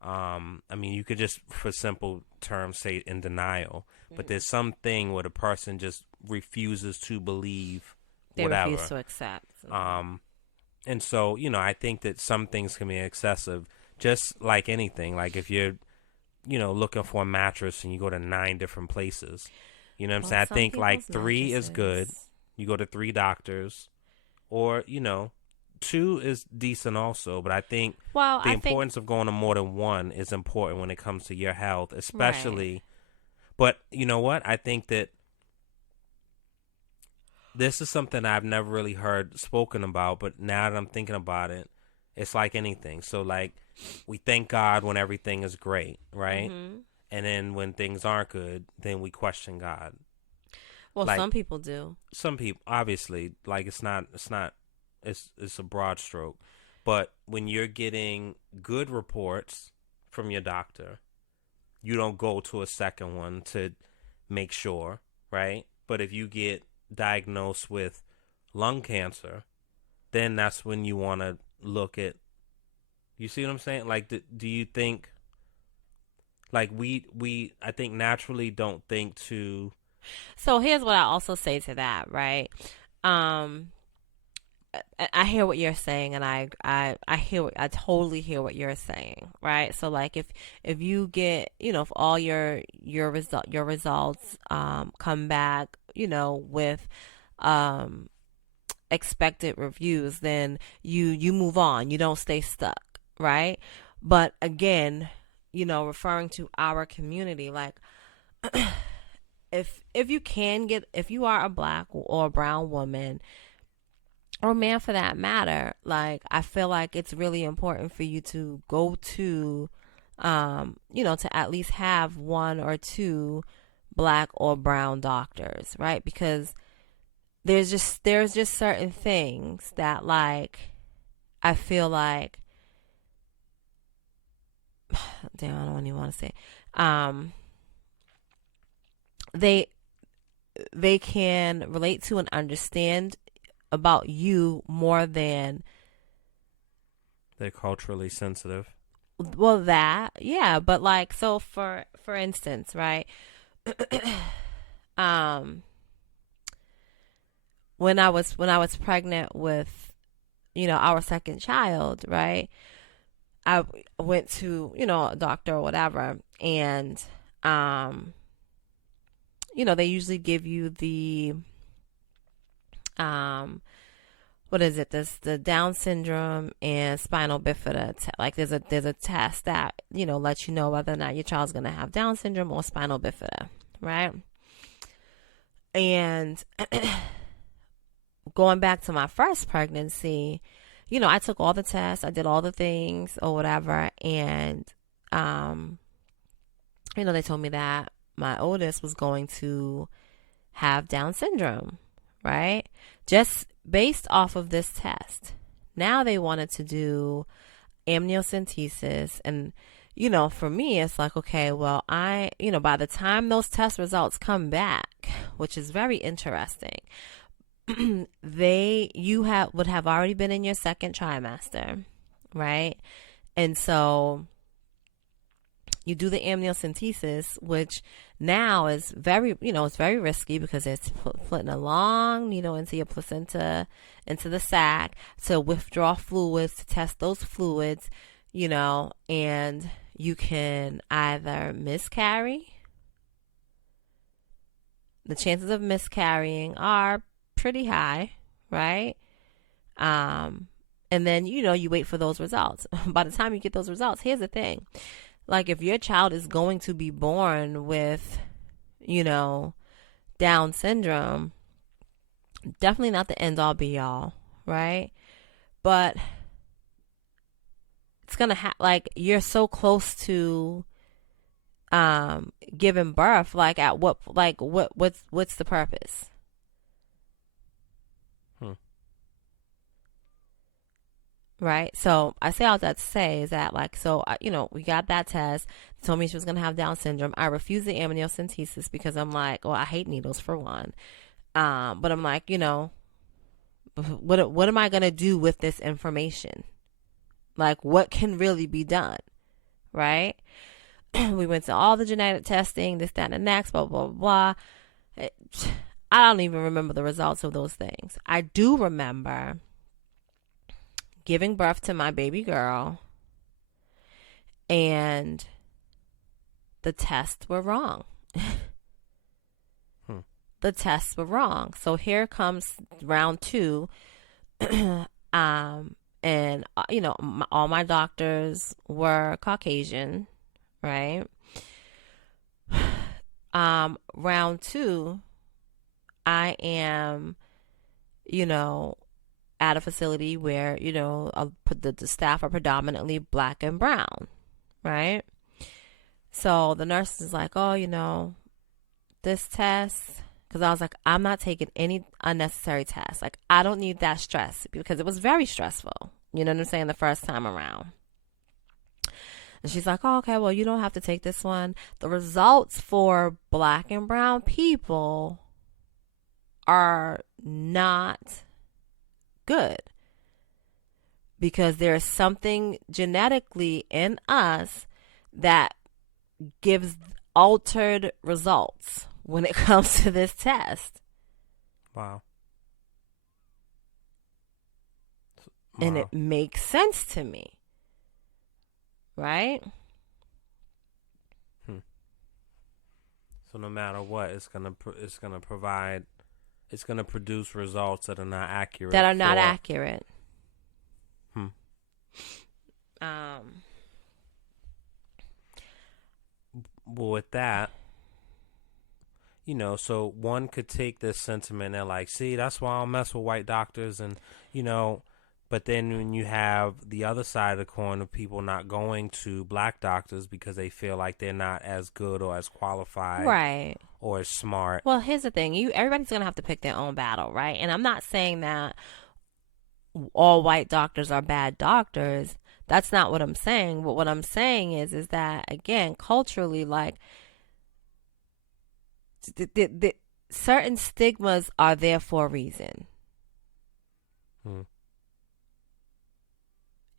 I mean, you could just, for simple terms, say in denial. But there's something where the person just refuses to believe whatever. They refuse to accept. And so, I think that some things can be excessive, just like anything. Like if you're, looking for a mattress and you go to 9 different places. You know what I'm saying? I think like 3 is good. You go to 3 doctors, or 2 is decent also. But I think the importance of going to more than 1 is important when it comes to your health, especially. Right. But you know what? I think that this is something I've never really heard spoken about. But now that I'm thinking about it, it's like anything. So like we thank God when everything is great, right? Mm-hmm. And then when things aren't good, then we question God. Well, like, some people do. Some people, obviously, like it's a broad stroke. But when you're getting good reports from your doctor, you don't go to a second one to make sure, right? But if you get diagnosed with lung cancer, then that's when you want to look at, you see what I'm saying? Like, do you think, like we I think naturally don't think to. So here's what I also say to that, right? I hear what you're saying, and I totally hear what you're saying, right? So like if you get, if all your results come back, with expected reviews, then you move on. You don't stay stuck, right? But again, referring to our community, like if you are a black or a brown woman, or man for that matter, like I feel like it's really important for you to go to to at least have 1 or 2 black or brown doctors, right? Because there's just certain things that, like, I feel like, damn, I don't even want to say, they can relate to and understand about you more than they're culturally sensitive. Well, that, yeah, but like, so for instance, right? When I was pregnant with, our second child, right? I went to, a doctor or whatever, and, they usually give you the, what is it? The Down syndrome and spinal bifida. Like there's a test that, lets you know whether or not your child's going to have Down syndrome or spinal bifida, right? And going back to my first pregnancy, I took all the tests, I did all the things or whatever, and they told me that my oldest was going to have Down syndrome, right? Just based off of this test. Now they wanted to do amniocentesis, and for me it's like, okay, well, by the time those test results come back, which is very interesting, would have already been in your second trimester, right? And so you do the amniocentesis, which now is very, it's very risky because it's putting a long needle into your placenta, into the sac to withdraw fluids, to test those fluids, and you can either miscarry. The chances of miscarrying are pretty high, right? And then, you wait for those results. By the time you get those results, here's the thing. Like, if your child is going to be born with, Down syndrome, definitely not the end all be all, right? But it's going to you're so close to giving birth. Like, what's the purpose? Right. So I say all that to say is that, we got that test. They told me she was going to have Down syndrome. I refused the amniocentesis because I'm like, well, I hate needles for one. But I'm like, what am I going to do with this information? Like, what can really be done? Right. We went to all the genetic testing, this, that, and the next, blah, blah, blah. I don't even remember the results of those things. I do remember giving birth to my baby girl, and the tests were wrong. The tests were wrong. So here comes round 2. And, all my doctors were Caucasian, right? Round 2, I am, at a facility where, the staff are predominantly black and brown, right? So the nurse is like, oh, this test, because I was like, I'm not taking any unnecessary tests. Like, I don't need that stress, because it was very stressful, you know what I'm saying, the first time around. And she's like, oh, okay, well, you don't have to take this one. The results for black and brown people are not good, because there's something genetically in us that gives altered results when it comes to this test. Wow. And it makes sense to me, right? So no matter what, it's gonna produce results that are not accurate. That are not accurate. Well, with that, so one could take this sentiment and like, see, that's why I don't mess with white doctors, and but then when you have the other side of the coin of people not going to black doctors because they feel like they're not as good or as qualified, right, or as smart. Well, here's the thing: everybody's gonna have to pick their own battle, right? And I'm not saying that all white doctors are bad doctors. That's not what I'm saying. But what I'm saying is that, again, culturally, like, the certain stigmas are there for a reason.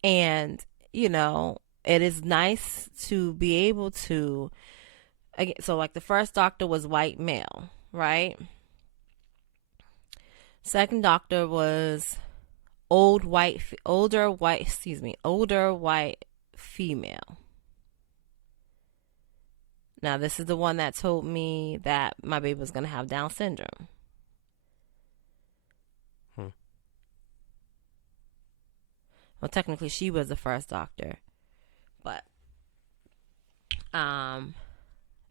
And, it is nice to be able to, again, so like the first doctor was white male, right? Second doctor was older white female. Now, this is the one that told me that my baby was going to have Down syndrome. Well, technically, she was the first doctor. But, and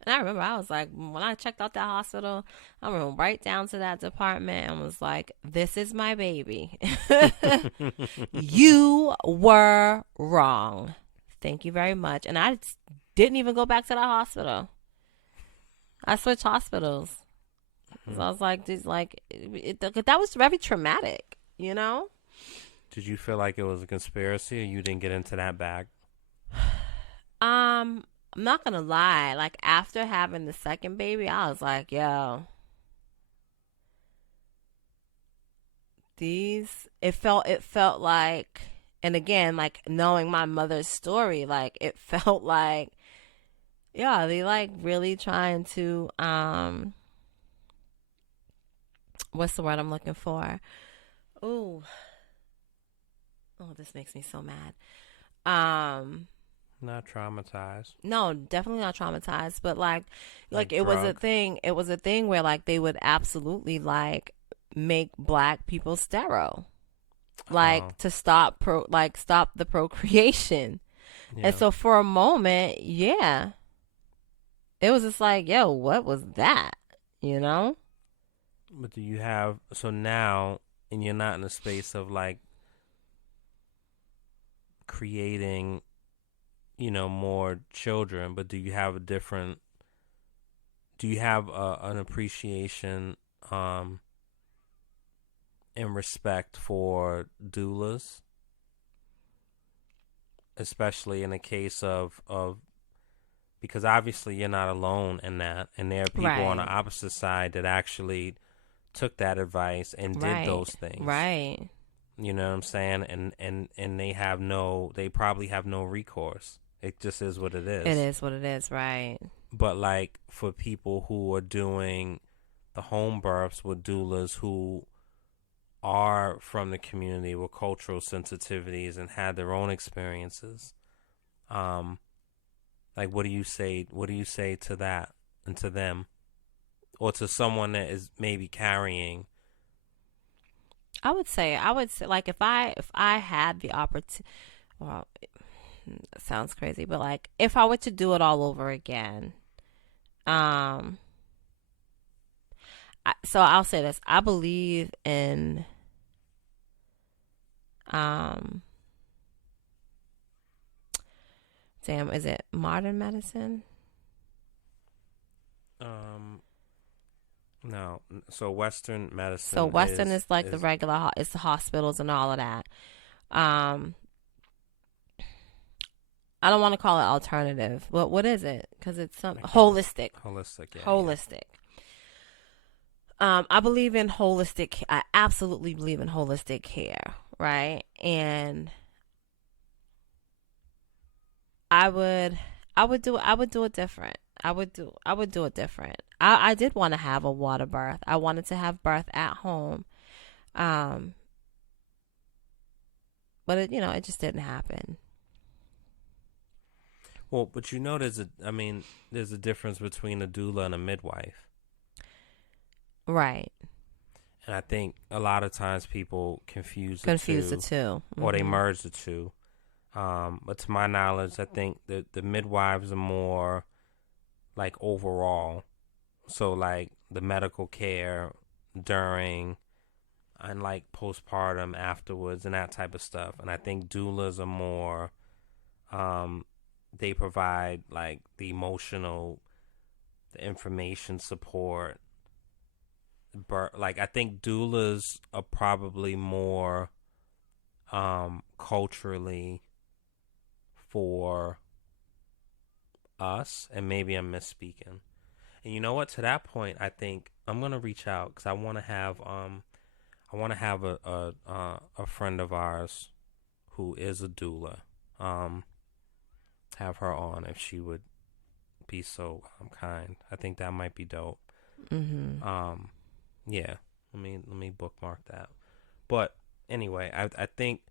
I remember I was like, when I checked out that hospital, I went right down to that department and was like, this is my baby. You were wrong. Thank you very much. And I didn't even go back to that hospital. I switched hospitals. So I was like, that was very traumatic, you know? Did you feel like it was a conspiracy, or you didn't get into that bag? I'm not gonna lie. Like, after having the second baby, I was like, yo, it felt like, and again, like, knowing my mother's story, like, it felt like, yeah, they like really trying to, what's the word I'm looking for? Oh, this makes me so mad. Not traumatized. No, definitely not traumatized, but like it drug. was a thing. It was a thing where like they would absolutely like make black people sterile, like to stop the procreation. Yeah. And so for a moment, yeah, it was just like, yo, what was that? You know? But do you have, so now, and you're not in a space of like creating, you know, more children, but do you have an appreciation and respect for doulas, especially in the case of because obviously you're not alone in that, and there are people on the opposite side that actually took that advice and did those things, right? You know what I'm saying? And they probably have no recourse. It just is what it is. It is what it is, right? But like for people who are doing the home births with doulas who are from the community with cultural sensitivities and had their own experiences, like what do you say to that and to them, or to someone that is maybe carrying? I would say like if I had the opportunity, well, it sounds crazy, but like if I were to do it all over again, so I'll say this: I believe in is it modern medicine? No. So Western medicine. So Western is like the regular, it's the hospitals and all of that. I don't want to call it alternative, but what is it? Because it's holistic. Holistic, yeah. Holistic. I believe in holistic. I absolutely believe in holistic care, right? And I would do it different. I would do it different. I did want to have a water birth. I wanted to have birth at home. But it just didn't happen. Well, but there's a difference between a doula and a midwife. Right. And I think a lot of times people confuse the two. Or they merge the two. But to my knowledge, I think that the midwives are more like overall. So like the medical care during and like postpartum afterwards and that type of stuff. And I think doulas are more, they provide like the emotional, the information support. Like I think doulas are probably more culturally for us, and maybe I'm misspeaking. And you know what? To that point, I think I'm gonna reach out because I want to have a friend of ours who is a doula, have her on if she would be so kind. I think that might be dope. Yeah. Let me bookmark that. But anyway, I think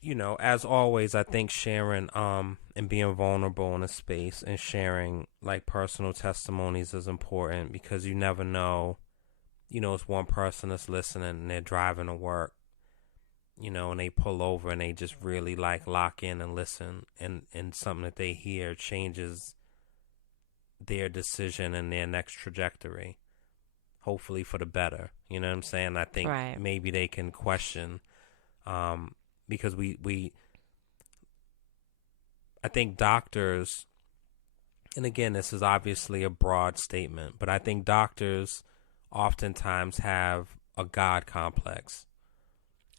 you know, as always, I think sharing and being vulnerable in a space and sharing like personal testimonies is important because you never know, you know, it's one person that's listening and they're driving to work, you know, and they pull over and they just really like lock in and listen, and something that they hear changes their decision and their next trajectory, hopefully for the better. You know what I'm saying? I think maybe they can question, because I think doctors, and again, this is obviously a broad statement, but I think doctors oftentimes have a God complex.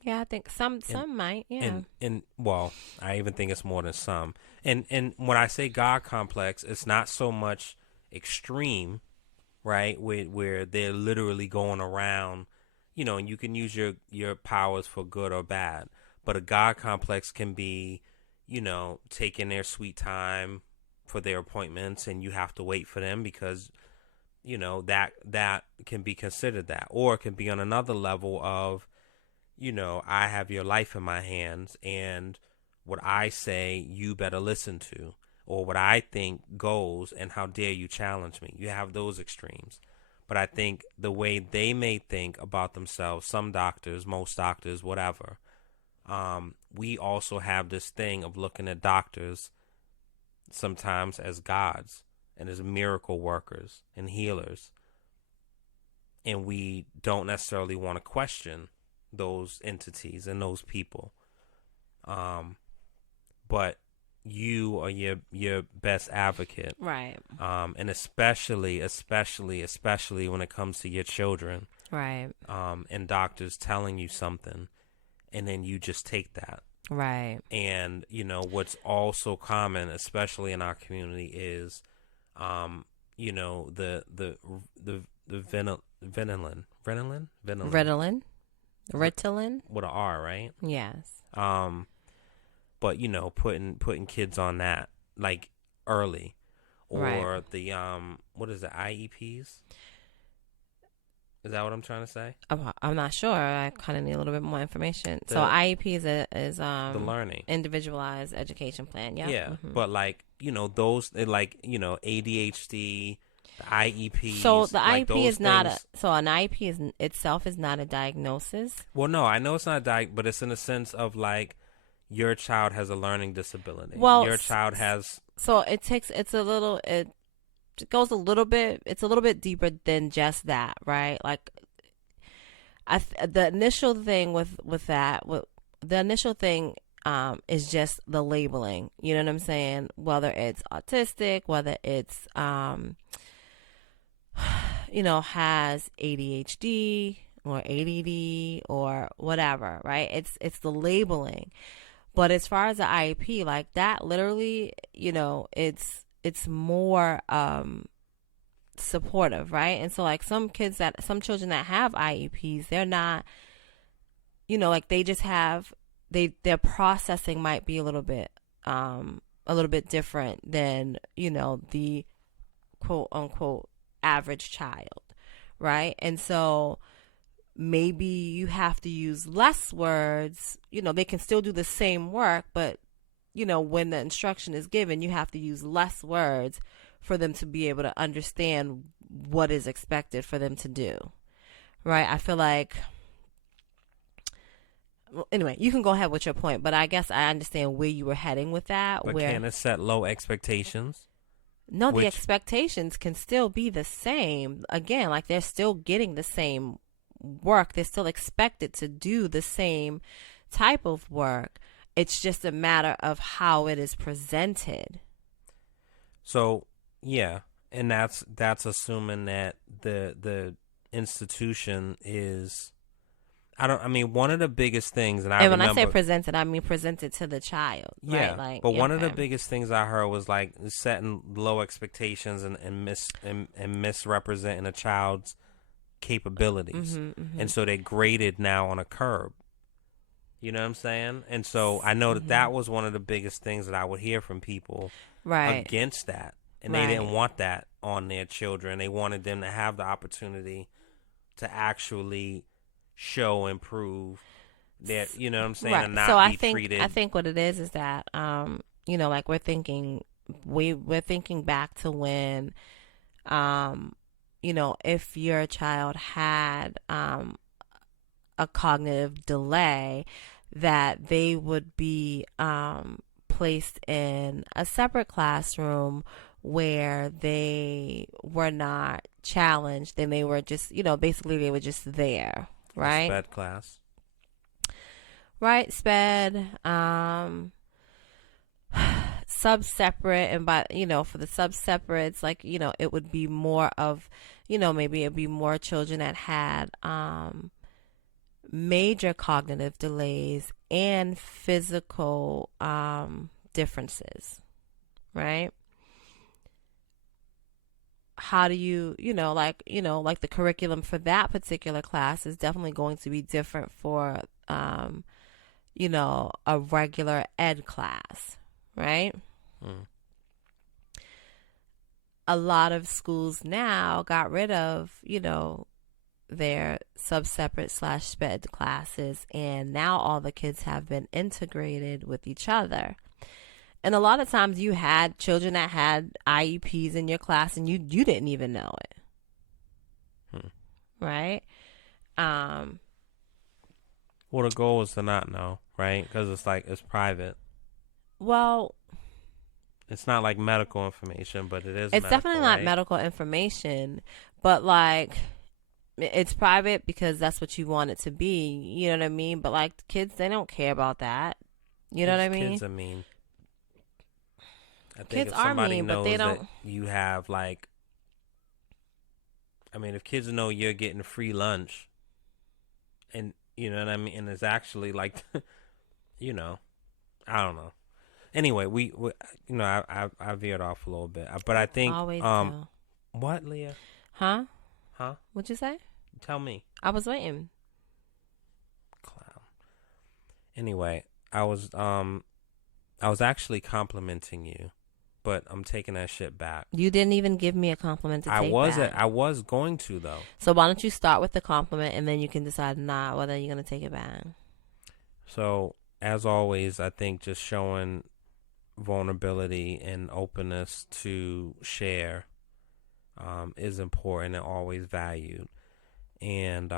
Yeah, I think some might. Yeah. And well, I even think it's more than some. And when I say God complex, it's not so much extreme, right? Where they're literally going around, you know, and you can use your powers for good or bad. But a God complex can be, you know, taking their sweet time for their appointments, and you have to wait for them because, you know, that can be considered that. Or it can be on another level of, you know, I have your life in my hands, and what I say you better listen to, or what I think goes, and how dare you challenge me. You have those extremes. But I think the way they may think about themselves, some doctors, most doctors, whatever, we also have this thing of looking at doctors sometimes as gods and as miracle workers and healers. And we don't necessarily want to question those entities and those people. But you are your best advocate. Right. And especially when it comes to your children. Right. And doctors telling you something, and then you just take that. Right. And, you know, what's also common, especially in our community, is, you know, the Ritalin with an R, right? Yes. But you know, putting kids on that like early, or the what is it, IEPs? Is that what I'm trying to say? I'm not sure. I kind of need a little bit more information. So IEP is the learning individualized education plan. Yeah. Yeah, but like, you know, those like, you know, ADHD, the IEPs. So the like IEP is not things. an IEP itself is not a diagnosis. Well, no, I know it's not but it's in the sense of like your child has a learning disability. Well, your child has. So it goes a little bit deeper than just that, right? Like, the initial thing with that, the initial thing is just the labeling. You know what I'm saying? Whether it's autistic, whether it's you know, has ADHD or ADD or whatever, right? It's the labeling. But as far as the IEP, like that, literally, you know, it's more supportive, right? And so like some children that have IEPs, they're not, you know, like they just have their processing might be a little bit different than, you know, the quote unquote average child, right? And so maybe you have to use less words. You know, they can still do the same work, but, you know, when the instruction is given, you have to use less words for them to be able to understand what is expected for them to do, right? I feel like, well, anyway, you can go ahead with your point, but I guess I understand where you were heading with that. But can it set low expectations? No, the expectations can still be the same. Again, like they're still getting the same work. They're still expected to do the same type of work. It's just a matter of how it is presented. So, yeah, and that's assuming that the institution is. One of the biggest things, and when I say presented, I mean presented to the child. Yeah, right? Like, but one of the biggest things I heard was like setting low expectations and misrepresenting a child's capabilities, and so they graded now on a curb. You know what I'm saying? And so I know that was one of the biggest things that I would hear from people against that, and they didn't want that on their children. They wanted them to have the opportunity to actually show and prove that, you know what I'm saying, Right. and not So be I think treated. I think what it is that you know, like we're thinking back to when you know, if your child had a cognitive delay, that they would be placed in a separate classroom where they were not challenged and they were just, you know, basically they were just there, right? SPED class. Right, SPED, sub-separate, and by, you know, for the sub-separates, like, you know, it would be more of, you know, maybe it'd be more children that had major cognitive delays and physical differences, right? How do you know, like the curriculum for that particular class is definitely going to be different for you know, a regular ed class, right? A lot of schools now got rid of, you know, their sub-separate / SPED classes, and now all the kids have been integrated with each other. And a lot of times you had children that had IEPs in your class and you didn't even know it. Right? Well, the goal is to not know, right? Because it's like, it's private. Well, it's not like medical information, but it is it's medical, definitely not right? medical information, but like, it's private because that's what you want it to be. You know what I mean? But like, kids, they don't care about that. You know what I mean? Kids are mean. I think Kids if are somebody mean, but knows they that don't. you have, like, I mean, if kids know you're getting free lunch, and you know what I mean, and it's actually like, you know, I don't know. Anyway, we you know, I veered off a little bit, but I think Always do. What, Leah? Huh? Huh? What'd you say? Tell me. I was waiting. Clown. Anyway, I was actually complimenting you, but I'm taking that shit back. You didn't even give me a compliment to take back. I was going to, though. So why don't you start with the compliment and then you can decide whether you're going to take it back. So, as always, I think just showing vulnerability and openness to share is important and always valued. And,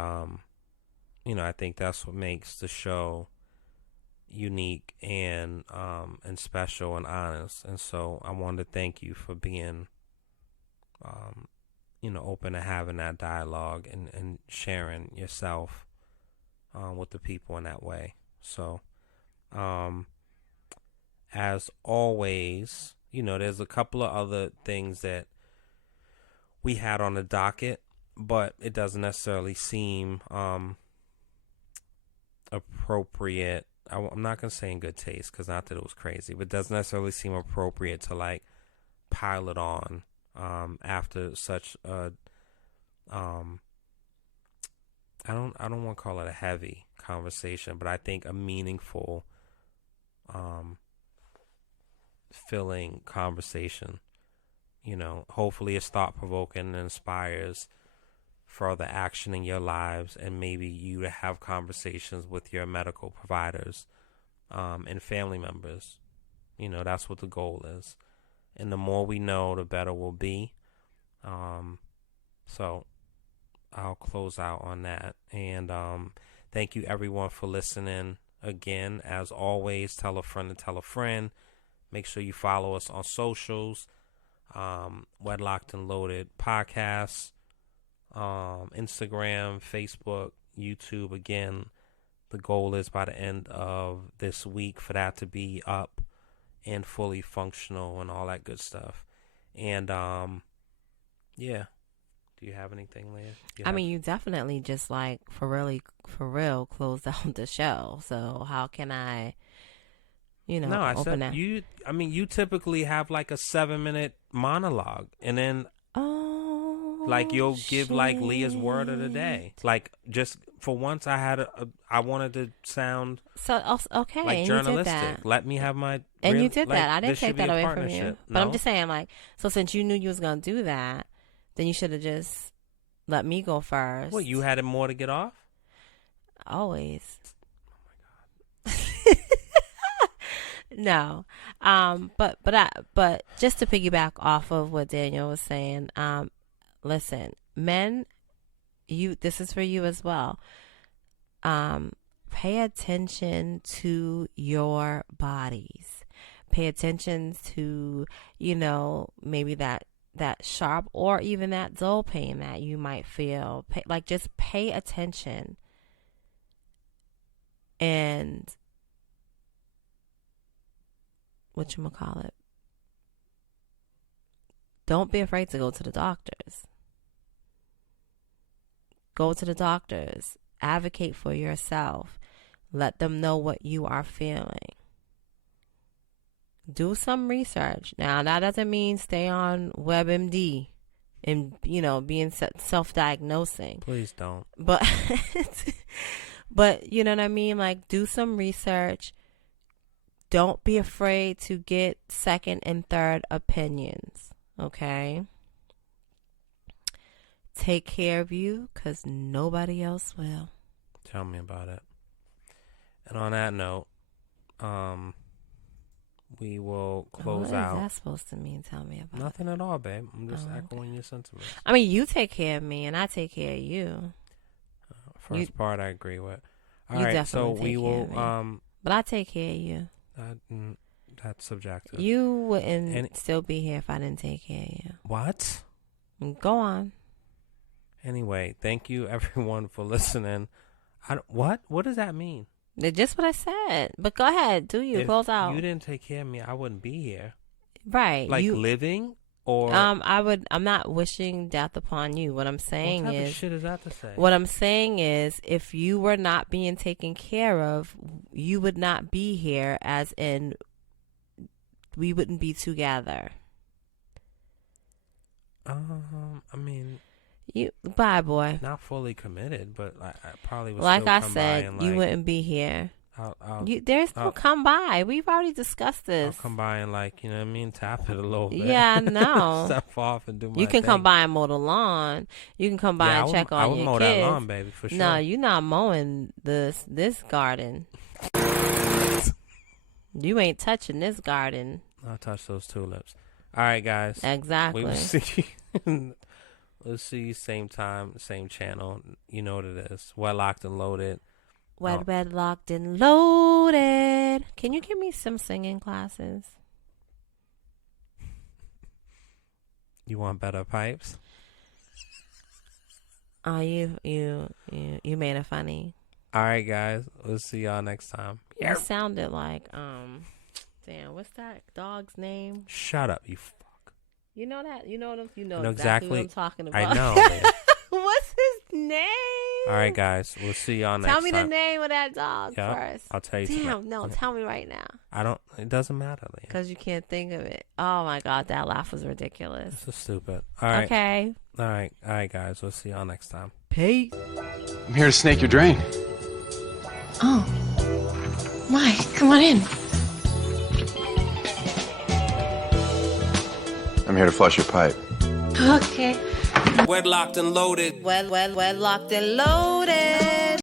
you know, I think that's what makes the show unique and special and honest. And so I wanted to thank you for being, you know, open to having that dialogue and sharing yourself with the people in that way. So, as always, you know, there's a couple of other things that we had on the docket, but it doesn't necessarily seem appropriate. I'm not going to say in good taste, because not that it was crazy, but it doesn't necessarily seem appropriate to like pile it on after such a I don't want to call it a heavy conversation, but I think a meaningful filling conversation. You know, hopefully it's thought provoking and inspires further action in your lives, and maybe you to have conversations with your medical providers and family members. You know, that's what the goal is. And the more we know, the better we'll be. So I'll close out on that. And thank you everyone for listening. Again, as always, tell a friend to tell a friend. Make sure you follow us on socials. Wedlocked and Loaded Podcasts, Instagram, Facebook, YouTube. Again, the goal is by the end of this week for that to be up and fully functional and all that good stuff. And yeah, do you have anything, Leah? I mean, you definitely just like for real closed out the show. So how can I, you know, no, I open said that? you. I mean, you typically have like a 7-minute monologue, and then like you'll give like Leah's word of the day. Like, just for once, I wanted to sound okay, like and journalistic. you did that. Let me have my And you did like, that. I didn't this should take be that a away from you. partnership. But No? I'm just saying, like, so since you knew you was gonna do that, then you should have just let me go first. What, you had more to get off? Always. Oh my No. But just to piggyback off of what Daniel was saying, listen, men, this is for you as well. Pay attention to your bodies. Pay attention to, maybe that sharp or even that dull pain that you might feel. Just pay attention. And whatchamacallit, don't be afraid to go to the doctors. Go to the doctors. Advocate for yourself. Let them know what you are feeling. Do some research. Now, that doesn't mean stay on WebMD and, being self-diagnosing. Please don't. But, but you know what I mean? Like, do some research. Don't be afraid to get second and third opinions, okay? Take care of you, because nobody else will. Tell me about it. And on that note, we will close out. What is that supposed to mean? Tell me about Nothing at all, babe. I'm just echoing your sentiments. I mean, you take care of me, and I take care of you. First part I agree with. All you right, so definitely we take will. care of me. But I take care of you. That's subjective. You wouldn't still be here if I didn't take care of you. What? Go on. Anyway, thank you everyone for listening. What does that mean? Just what I said. But go ahead, close out. If you didn't take care of me, I wouldn't be here. Right. Like living or I'm not wishing death upon you. What I'm saying what type is of shit is that to say? What I'm saying is if you were not being taken care of, you would not be here, as in we wouldn't be together. I mean, bye, boy. Not fully committed, but I probably would. Like still I come said, by and you wouldn't be here. There's no come by. We've already discussed this. I'll come by and tap it a little bit. Yeah, I know. Step off and do my You can thing. come by and mow the lawn. You can come by and check on your kids. I would mow that lawn, baby, for sure. No, you're not mowing this garden. You ain't touching this garden. I'll touch those tulips. All right, guys. Exactly. We will see you. We'll see you same time, same channel. You know what it is. Well locked and loaded. Wed locked and loaded. Can you give me some singing classes? You want better pipes? Oh, you made it funny. All right, guys. We'll see y'all next time. You sounded like damn, what's that dog's name? Shut up, you fuck. You know that? You know exactly what I'm talking about. I know. What's his name? All right, guys. We'll see y'all next time. Tell me the name of that dog first. I'll tell you. Damn, no, tell me right now. It doesn't matter, Leah. Because you can't think of it. Oh, my God. That laugh was ridiculous. This is stupid. All right. Okay. All right, guys. We'll see y'all next time. Peace. I'm here to snake your drain. Oh. My, come on in. I'm here to flush your pipe. Okay. Wedlocked and loaded. Wedlocked and loaded.